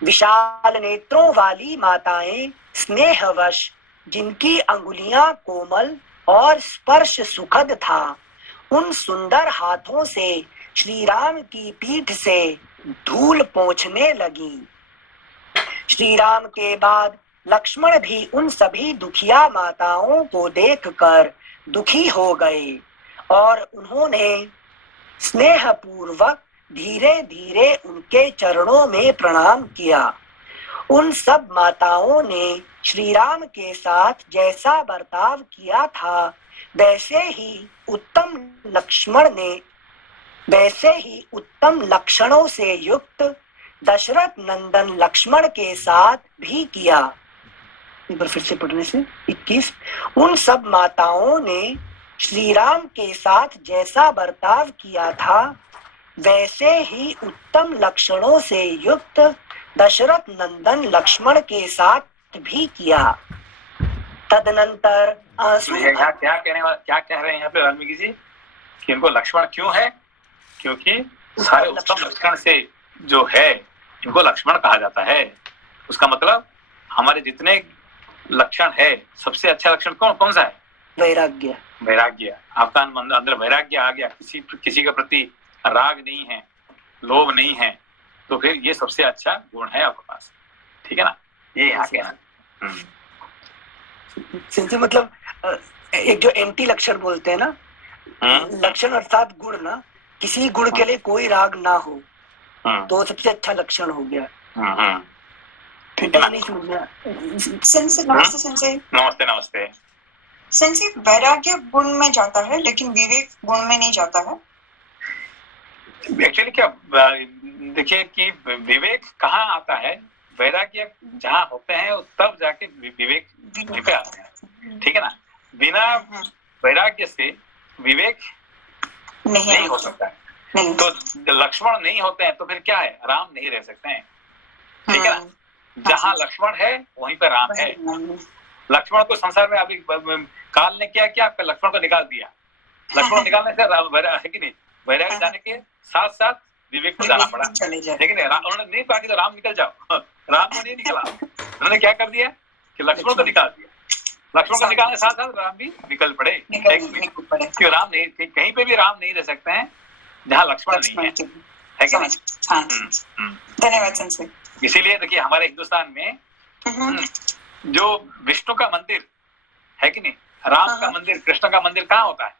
विशाल नेत्रों वाली माताएं स्नेहवश, जिनकी अंगुलियां कोमल और स्पर्श सुखद था, उन सुंदर हाथों से श्री राम की पीठ से धूल पोंछने लगी। श्री राम के बाद लक्ष्मण भी उन सभी दुखिया माताओं को देखकर दुखी हो गए और उन्होंने स्नेहपूर्वक धीरे धीरे उनके चरणों में प्रणाम किया। उन सब माताओं ने श्री राम के साथ जैसा बर्ताव किया था, वैसे ही उत्तम लक्षणों से युक्त दशरथ नंदन लक्ष्मण के साथ भी किया। एक बार फिर से पढ़ने से 21। उन सब माताओं ने श्री राम के साथ जैसा बर्ताव किया था, वैसे ही उत्तम लक्षणों से युक्त दशरथ नंदन लक्ष्मण के साथ भी किया। तदनंतर आंसू क्या कह रहे हैं यहाँ पे वाल्मीकि जी कि इनको लक्ष्मण क्यों है? क्योंकि सारे उत्तम लक्षण से जो है इनको लक्ष्मण कहा जाता है। उसका मतलब हमारे जितने लक्षण है, सबसे अच्छा लक्षण कौन सा है? वैराग्य। वैराग्य। आपका अंदर वैराग्य आ गया, किसी के प्रति राग नहीं है, लोभ नहीं है, तो फिर ये सबसे अच्छा गुण है आपके पास। ठीक है ना? ये यहाँ के सिंचे मतलब एक जो एंटी लक्षण बोलते हैं ना, लक्षण अर्थात गुण ना, किसी गुण के लिए कोई राग ना हो तो सबसे अच्छा लक्षण हो गया। ठीक है। नमस्ते नमस्ते। सेंसे वैराग्य गुण में जाता है लेकिन विवेक गुण में नहीं जाता है। एक्चुअली क्या देखिए कि विवेक कहाँ आता है, वैराग्य जहाँ होते हैं तब जाके विवेक वहीं पे आते हैं। ठीक है ना? बिना वैराग्य से विवेक नहीं हो सकता है। नहीं। तो लक्ष्मण नहीं होते हैं तो फिर क्या है? राम नहीं रह सकते हैं। ठीक है ना? जहाँ लक्ष्मण है वहीं पर राम है। लक्ष्मण को संसार में अभी काल ने क्या आपका लक्ष्मण को निकाल दिया। लक्ष्मण निकालने से है कि नहीं, वैराग्य जाने के साथ साथ विवेक को जाना पड़ा। लेकिन उन्होंने नहीं कहा कि तो राम निकल जाओ, राम को नहीं निकला। उन्होंने क्या कर दिया कि लक्ष्मण को निकाल दिया। लक्ष्मण को निकालने के साथ साथ राम भी निकल पड़े। क्योंकि राम नहीं, कहीं पे भी राम नहीं रह सकते हैं जहाँ लक्ष्मण नहीं है कि नहीं? धन्यवाद संजय। इसीलिए देखिए हमारे हिंदुस्तान में जो विष्णु का मंदिर है कि नहीं, राम का मंदिर, कृष्ण का मंदिर कहाँ होता है?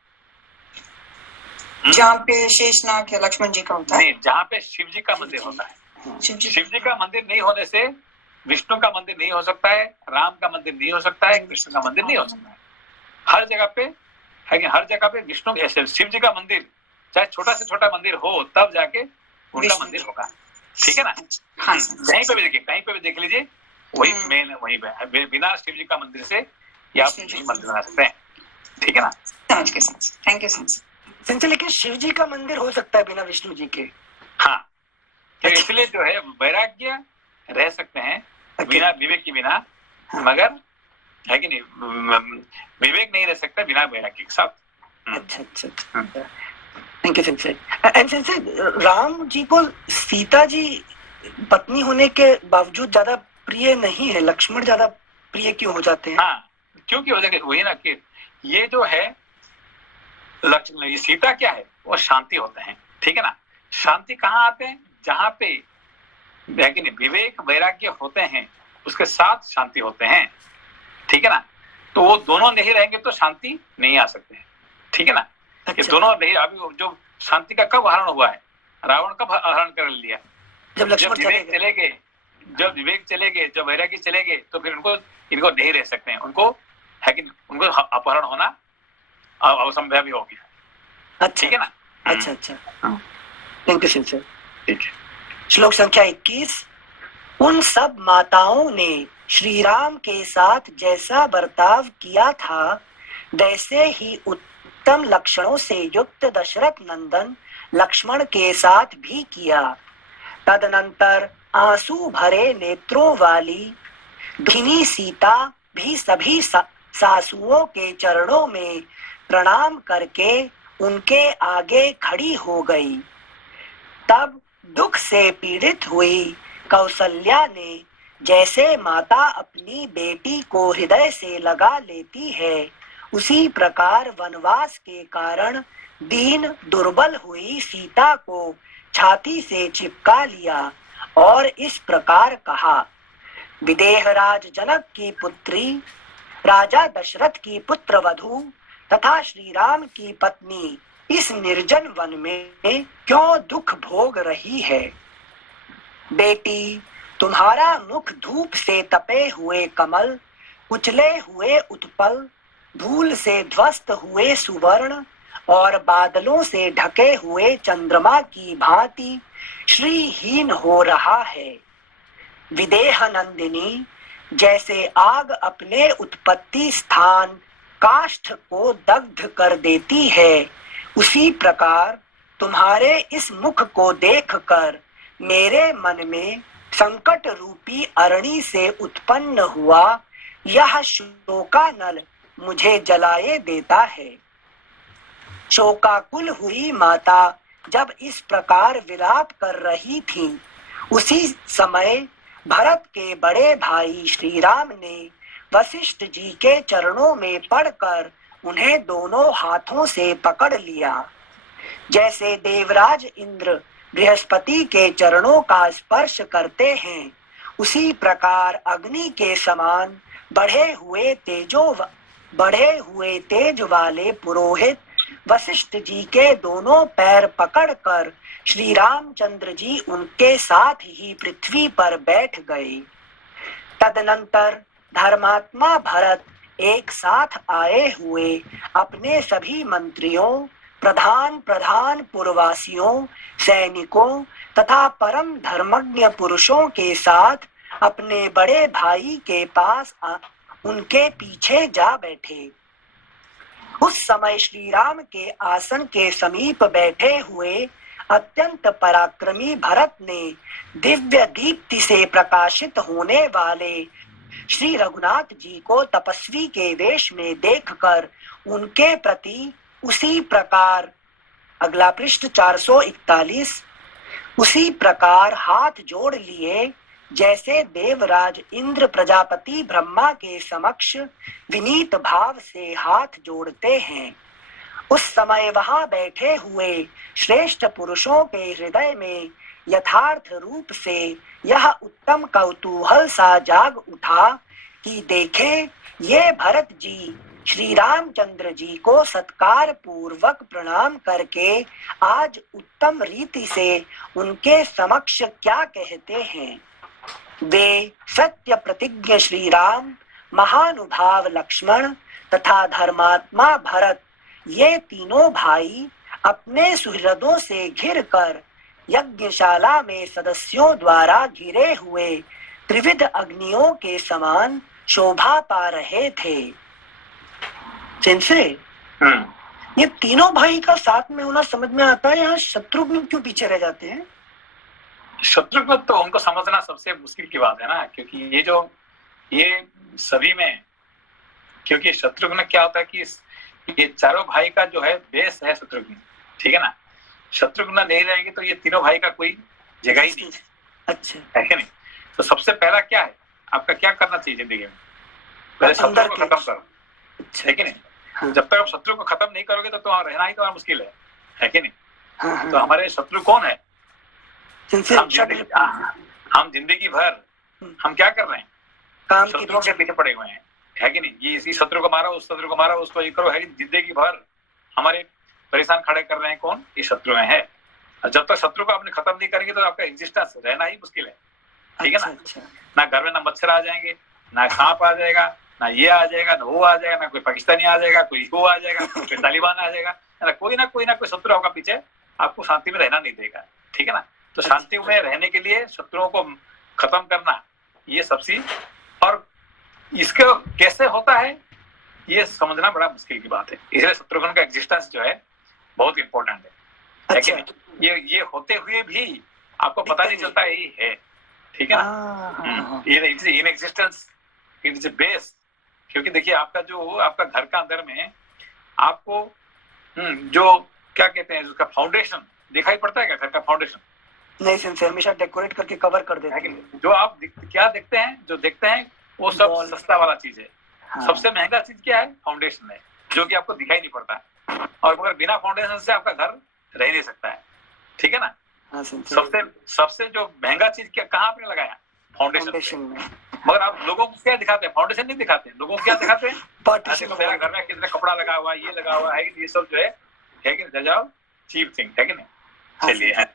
जहाँ पे शेषनाग या लक्ष्मण जी का होता है। नहीं, जहाँ पे शिव जी का मंदिर होता है। शिव जी का मंदिर नहीं होने से विष्णु का मंदिर नहीं हो सकता है, राम का मंदिर नहीं हो सकता है, कृष्ण का मंदिर नहीं हो सकता है। हर जगह पे है कि हर जगह पे विष्णु शिव जी का मंदिर, चाहे छोटा से छोटा मंदिर हो, तब जाके उनका मंदिर होगा। ठीक है ना? कहीं पे भी देखिए, कहीं पे भी देख लीजिए, वही मेन वही पे। बिना शिव जी का मंदिर से या आप नहीं मंदिर बना सकते हैं। ठीक है ना? समझ के समझ। Thank you Sanjay. लेकिन शिव जी का मंदिर हो सकता है बिना विष्णु जी के? हाँ, तो इसलिए जो है वैराग्य रह सकते हैं बिना विवेक के बिना, मगर है कि नहीं, विवेक नहीं रह सकता बिना वैराग्य के साथ। अच्छा। Thank you Sanjay. And Sanjay, Ram ji को सीता जी पत्नी होने के बावजूद ज्यादा प्रिय नहीं है, लक्ष्मण ज्यादा प्रिय क्यों हो जाते हैं? हाँ, क्योंकि वही ना कि ये जो है लक्ष्मण, ये सीता क्या है, वो शांति होते हैं। ठीक है ना? शांति कहाँ आते हैं? जहाँ पे है कि नहीं विवेक वैराग्य होते हैं, उसके साथ शांति होते हैं। ठीक है ना? तो वो दोनों नहीं रहेंगे तो शांति नहीं आ सकते हैं। ठीक है ना? ये दोनों नहीं। अभी जो शांति का कब हरण हुआ है? रावण कब हरण कर लिया? जब विवेक चले गए, जब विवेक चले गए, जब वैराग्य चले गए, तो फिर इनको नहीं रह सकते हैं। उनको है कि उनको अपहरण होना असंभव भी हो गया। ठीक है ना? अच्छा। Thank you Sanjay. ठीक है। श्लोक संख्या 21। उन सब माताओं ने श्री राम के साथ जैसा बर्ताव किया था, वैसे ही उत्तम लक्षणों से युक्त दशरथ नंदन लक्ष्मण के साथ भी किया। तदनंतर आंसू भरे नेत्रों वाली दुखिनी सीता भी सभी सासुओं के चरणों में प्रणाम करके उनके आगे खड़ी हो गई। तब दुख से पीड़ित हुई कौसल्या ने जैसे माता अपनी बेटी को हृदय से लगा लेती है, उसी प्रकार वनवास के कारण दीन दुर्बल हुई सीता को छाती से चिपका लिया और इस प्रकार कहा, विदेहराज जनक की पुत्री, राजा दशरथ की पुत्र वधू तथा श्री राम की पत्नी इस निर्जन वन में क्यों दुख भोग रही है। बेटी, तुम्हारा मुख धूप से तपे हुए कमल, कुचले हुए उत्पल, धूल से ध्वस्त हुए सुवर्ण और बादलों से ढके हुए चंद्रमा की भांति श्रीहीन हो रहा है। विदेह नंदिनी जैसे आग अपने उत्पत्ति स्थान काष्ठ को दग्ध कर देती है, उसी प्रकार तुम्हारे इस मुख को देखकर मेरे मन में संकट रूपी अरणि से उत्पन्न हुआ यह शोकानल मुझे जलाए देता है। शोकाकुल हुई माता जब इस प्रकार विलाप कर रही थी, उसी समय भरत के बड़े भाई श्री राम ने वशिष्ठ जी के चरणों में पड़कर उन्हें दोनों हाथों से पकड़ लिया। जैसे देवराज इंद्र बृहस्पति के चरणों का स्पर्श करते हैं, उसी प्रकार अग्नि के समान बढ़े हुए तेज वाले पुरोहित वशिष्ठ जी के दोनों पैर पकड़कर श्री रामचंद्र जी उनके साथ ही पृथ्वी पर बैठ गए। तदनंतर धर्मात्मा भरत एक साथ आए हुए अपने सभी मंत्रियों, प्रधान पुरवासियों, सैनिकों तथा परम धर्मज्ञ पुरुषों के साथ अपने बड़े भाई के पास उनके पीछे जा बैठे। उस समय श्री राम के आसन के समीप बैठे हुए अत्यंत पराक्रमी भरत ने दिव्य दीप्ति से प्रकाशित होने वाले श्री रघुनाथ जी को तपस्वी के वेश में देखकर उनके प्रति उसी प्रकार, अगला पृष्ठ 441, उसी प्रकार हाथ जोड़ लिए जैसे देवराज इंद्र प्रजापति ब्रह्मा के समक्ष विनीत भाव से हाथ जोड़ते हैं। उस समय वहां बैठे हुए श्रेष्ठ पुरुषों के हृदय में यथार्थ रूप से यह उत्तम कौतूहल सा जाग उठा कि देखे, ये भरत जी श्री रामचंद्र जी को सत्कार पूर्वक प्रणाम करके आज उत्तम रीति से उनके समक्ष क्या कहते हैं। वे सत्य प्रतिज्ञ श्री राम, महानुभाव लक्ष्मण तथा धर्मात्मा भरत, ये तीनों भाई अपने सुहृदों से घिरकर यज्ञशाला में सदस्यों द्वारा घिरे हुए त्रिविध अग्नियों के समान शोभा पा रहे थे। सेंसे, ये तीनों भाई का साथ में होना समझ में आता है। यहाँ शत्रुघ्न क्यों पीछे रह जाते हैं? शत्रुघ्न तो उनको समझना सबसे मुश्किल की बात है ना, क्योंकि ये सभी में, क्योंकि शत्रुघ्न क्या होता है कि ये चारों भाई का जो है बेस है शत्रुघ्न, ठीक है ना। शत्रुघ्न नहीं रहेंगे तो ये तीनों भाई का कोई जगह ही नहीं। अच्छा, है कि नहीं? तो सबसे पहला क्या है, आपका क्या करना चाहिए जिंदगी में? पहले शत्रु को खत्म करो, है कि नहीं? हाँ। जब तक आप शत्रु को खत्म नहीं करोगे तो रहना ही तुम्हारा मुश्किल है कि नहीं? हाँ। तो हमारे शत्रु कौन है? हम जिंदगी भर हम क्या कर रहे हैं? शत्रुओं के पीछे पड़े हुए हैं, है कि नहीं? ये इसी शत्रु को मारा, उस शत्रु को मारा, उसको ये करो, है कि जिंदगी भर हमारे परेशान खड़े कर रहे हैं। कौन? ये शत्रु है। जब तक शत्रु को आपने खत्म नहीं करेंगे तो आपका एग्जिस्टेंस रहना ही मुश्किल है, ठीक है ना? ना घर में ना मच्छर आ जाएंगे, ना सांप आ जाएगा, ना ये आ जाएगा, ना वो आ जाएगा, ना कोई पाकिस्तानी आ जाएगा, कोई वो आ जाएगा, कोई तालिबान आ जाएगा, ना कोई शत्रु आपका पीछे आपको शांति में रहना नहीं देगा, ठीक है ना? तो शांति में रहने के लिए शत्रुओं को खत्म करना ये सबसे, और इसको कैसे होता है ये समझना बड़ा मुश्किल की बात है। इसलिए शत्रुघ्न का एग्जिस्टेंस जो है बहुत इंपॉर्टेंट है। अच्छा। ये होते हुए भी आपको पता नहीं चलता यही है, ठीक है ना? ये in existence it is base, क्योंकि देखिए आपका घर का अंदर में आपको जो क्या कहते हैं उसका फाउंडेशन दिखाई पड़ता है क्या? घर का फाउंडेशन नहीं सेंसे, हमेशा डेकोरेट करके कवर कर देते है कि हैं। नहीं? जो आप क्या देखते हैं, जो देखते हैं वो सब Ball. सस्ता वाला चीज है। हाँ। सबसे महंगा चीज क्या है? फाउंडेशन है, जो कि आपको दिखाई नहीं पड़ता, और मगर बिना फाउंडेशन से आपका घर रह नहीं सकता है, ठीक है ना। हाँ सेंसे, सबसे जो महंगा चीज क्या कहाँ आपने लगाया? फाउंडेशन फाउंडेशन में। में मगर आप लोगों को क्या दिखाते हैं? फाउंडेशन नहीं दिखाते हैं। लोगों को क्या दिखाते हैं? पार्टीशन देखो मेरा घर में कितना कपड़ा लगा हुआ है, ये लगा हुआ है, ये सब जो है कि नहीं, चीप थिंग है कि नहीं। चलिए है।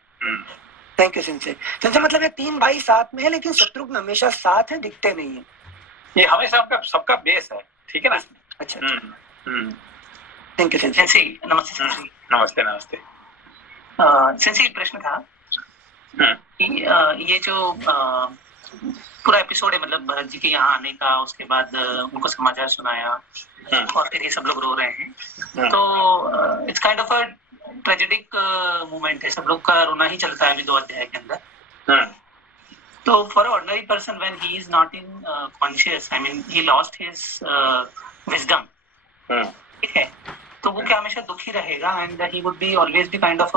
Thank you sense. सेंसे मतलब ये तीन भाई साथ में है, लेकिन शत्रुघ्न हमेशा साथ है, दिखते नहीं है। ये हमेशा आपका सबका बेस है, ठीक है ना। अच्छा, थैंक यू सेंसे। सेंसी नमस्ते सेंसी। नमस्ते नमस्ते। सेंसी एक प्रश्न था कि ये जो पूरा एपिसोड है, मतलब भरत जी के यहाँ आने का, उसके बाद उनको समाचार सुनाया और फिर ये सब लोग रो रहे हैं, तो it's kind of a tragedic moment है, सब लोग का रोना ही चलता है अभी 2 अध्याय के अंदर। तो for ordinary person when he is not in conscious, I mean he lost his wisdom, ठीक है, तो वो क्या हमेशा दुखी रहेगा, and he would be always be kind of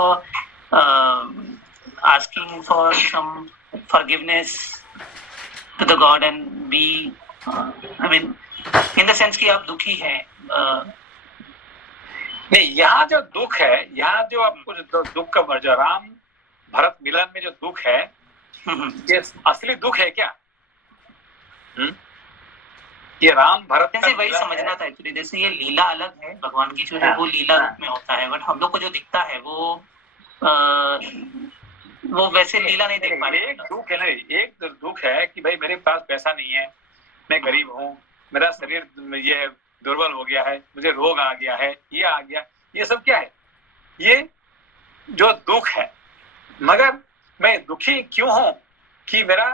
asking for some forgiveness to the God and be I mean in the sense कि आप दुखी हैं। नहीं, यहाँ जो दुख है, यहाँ जो आपको जो दुख का जो राम भरत मिलन में जो दुख है, ये असली दुख है क्या? ये राम भरत जैसे वही समझना था एक्चुअली, जैसे ये लीला अलग है, भगवान की जो है वो लीला रूप में होता है, बट हम लोग को जो दिखता है वो वैसे लीला नहीं देख पा रहे। एक दुख है ना, एक दुख है कि भाई मेरे पास पैसा नहीं है, मैं गरीब हूँ, मेरा शरीर ये दुर्बल हो गया है, मुझे रोग आ गया है, ये आ गया, ये सब क्या है? ये जो दुख है। मगर मैं दुखी क्यों हूँ कि मेरा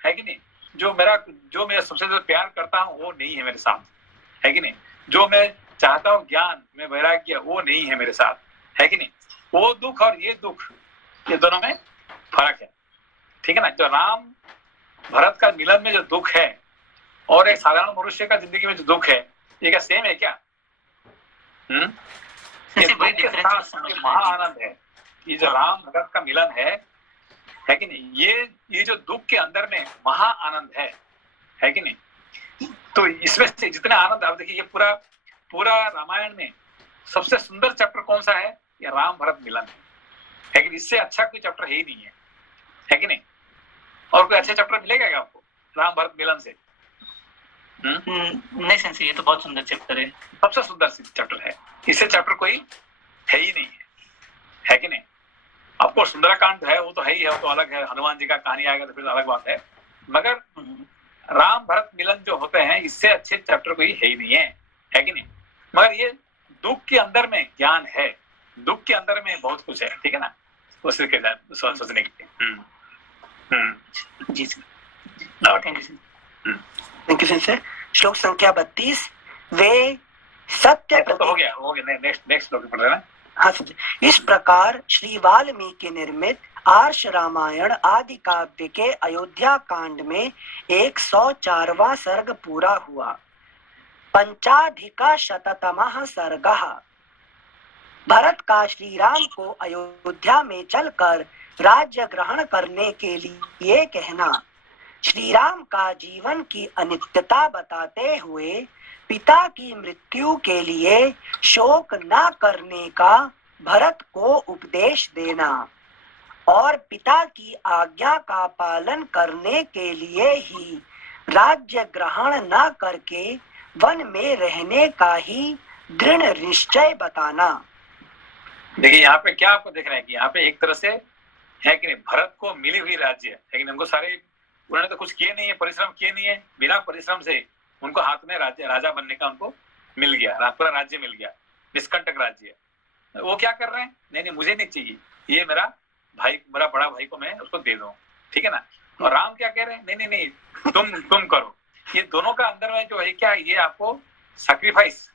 है कि नहीं, जो मैं सबसे ज्यादा प्यार करता हूँ वो नहीं है मेरे साथ, है कि नहीं, जो मैं चाहता हूँ ज्ञान में वैराग्य वो नहीं है मेरे साथ, है कि नहीं। वो दुख और ये दुख, ये दोनों में फर्क है, ठीक है ना। जो राम भरत का मिलन में जो दुख है और एक साधारण मनुष्य का जिंदगी में जो दुख है, ये क्या सेम है क्या? महा आनंद है। ये जो राम भरत का मिलन है कि नहीं, ये जो दुख के अंदर में महा आनंद है कि नहीं। तो इसमें से जितने आनंद, आप देखिए, ये पूरा रामायण में सबसे सुंदर चैप्टर कौन सा है? ये राम भरत मिलन है कि इससे अच्छा कोई चैप्टर है ही नहीं है कि नहीं। और कोई अच्छा चैप्टर मिलेगा क्या आपको राम भरत मिलन से? नहीं सेंसी, ये तो बहुत सुंदर चैप्टर है, सबसे सुंदर चैप्टर है, इससे चैप्टर कोई है ही नहीं है कि नहीं। आपको सुंदरकांड है, वो तो है ही है, वो तो अलग है, हनुमान जी का कहानी आएगा तो फिर अलग बात है। मगर राम भरत मिलन जो होते हैं, इससे अच्छे चैप्टर कोई है ही नहीं है कि नहीं। मगर ये दुख के अंदर में ज्ञान है, दुख के अंदर में बहुत कुछ है, ठीक है ना, उसी के सोचने के लिए। जी सर, थैंक यू सर। श्लोक संख्या 32। वे सत्य तो हो गया नेक्स्ट श्लोक पढ़ रहे हैं। हाँ सर। इस प्रकार श्री वाल्मीकि निर्मित आर्ष रामायण आदि काव्य के अयोध्या कांड में 104वां सर्ग पूरा हुआ। पंचाधिका शततमः सर्गः। भरत का श्री राम को अयोध्या में चलकर राज्य ग्रहण करने के लिए कहना। श्री राम का जीवन की अनित्यता बताते हुए पिता की मृत्यु के लिए शोक न करने का भरत को उपदेश देना और पिता की आज्ञा का पालन करने के लिए ही राज्य ग्रहण न करके वन में रहने का ही दृढ़ निश्चय बताना। देखिए यहाँ पे क्या आपको देख रहे हैं कि यहाँ पे एक तरह से है कि नहीं, भरत को मिली हुई राज्य है, लेकिन उनको उन्होंने तो कुछ किए नहीं है, परिश्रम किए नहीं है, बिना परिश्रम से उनको हाथ में राजा बनने का उनको मिल गया, पूरा राज्य मिल गया, निष्कंटक राज्य। वो क्या कर रहे हैं? नहीं मुझे नहीं चाहिए, ये मेरा बड़ा भाई को मैं उसको दे दूं, ठीक है ना। और राम क्या कह रहे हैं? नहीं तुम करो। ये दोनों का अंदर में जो है क्या, ये आपको सैक्रिफाइस,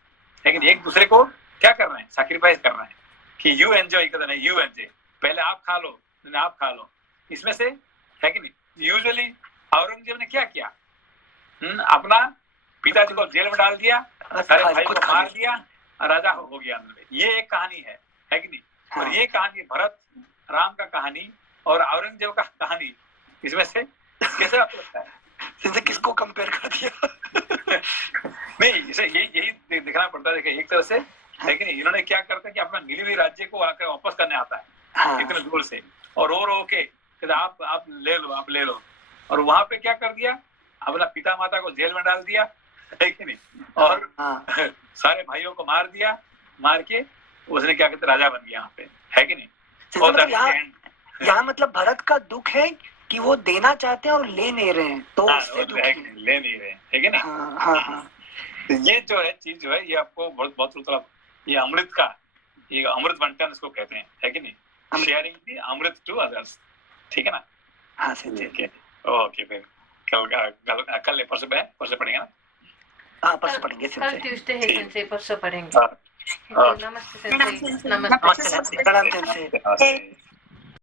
लेकिन एक दूसरे को क्या कर रहे हैं? सैक्रिफाइस कर रहे हैं कि यू एंजॉय, यू एंजॉय, पहले आप खा लो, आप खा लो। इसमें से है कि नहीं, यूजुअली औरंगजेब ने क्या किया? अपना पिताजी को जेल में डाल दिया, सारे भाई को मार दिया, राजा हो गया अंदर में। ये एक कहानी है कि नहीं। और ये कहानी भरत राम का कहानी और औरंगजेब का कहानी, इसमें से कैसे आपको लगता है? जैसे किसको कंपेयर कर दिया? नहीं, इसे यही दिखना पड़ता है। देखिए एक तरह से, लेकिन इन्होंने क्या करता है कि अपना मिली हुई राज्य को आकर वापस करने आता है हाँ, इतने दूर से, और रो के आप ले लो, आप ले लो। और वहां पे क्या कर दिया, अपना पिता माता को जेल में डाल दिया, है कि नहीं, और हाँ, सारे भाइयों को मार दिया, मार के उसने क्या कहते राजा बन गया यहाँ पे, है कि नहीं। जैसे मतलब यहाँ मतलब भरत का दुख है कि वो देना चाहते हैं और ले नहीं रहे हैं, तो उससे दुख है। ले नहीं रहे, है कि नहीं। हाँ हाँ हाँ, ये जो है चीज जो है, ये आपको बहुत बहुत मतलब ये अमृत का, ये अमृत बंटन इसको कहते हैं, है कि नहीं, sharing the amrit to others, ठीक है ना। हाँ सर, ठीक है, ओके, फिर कल परसों पढ़ेंगे ना। हाँ परसों पढ़ेंगे कल सर। ट्यूसडे है सेंसे, परसों पढ़ेंगे। हाँ, नमस्ते सेंसे, नमस्ते। नमस्ते सर। प्रणाम सर। नमस्ते।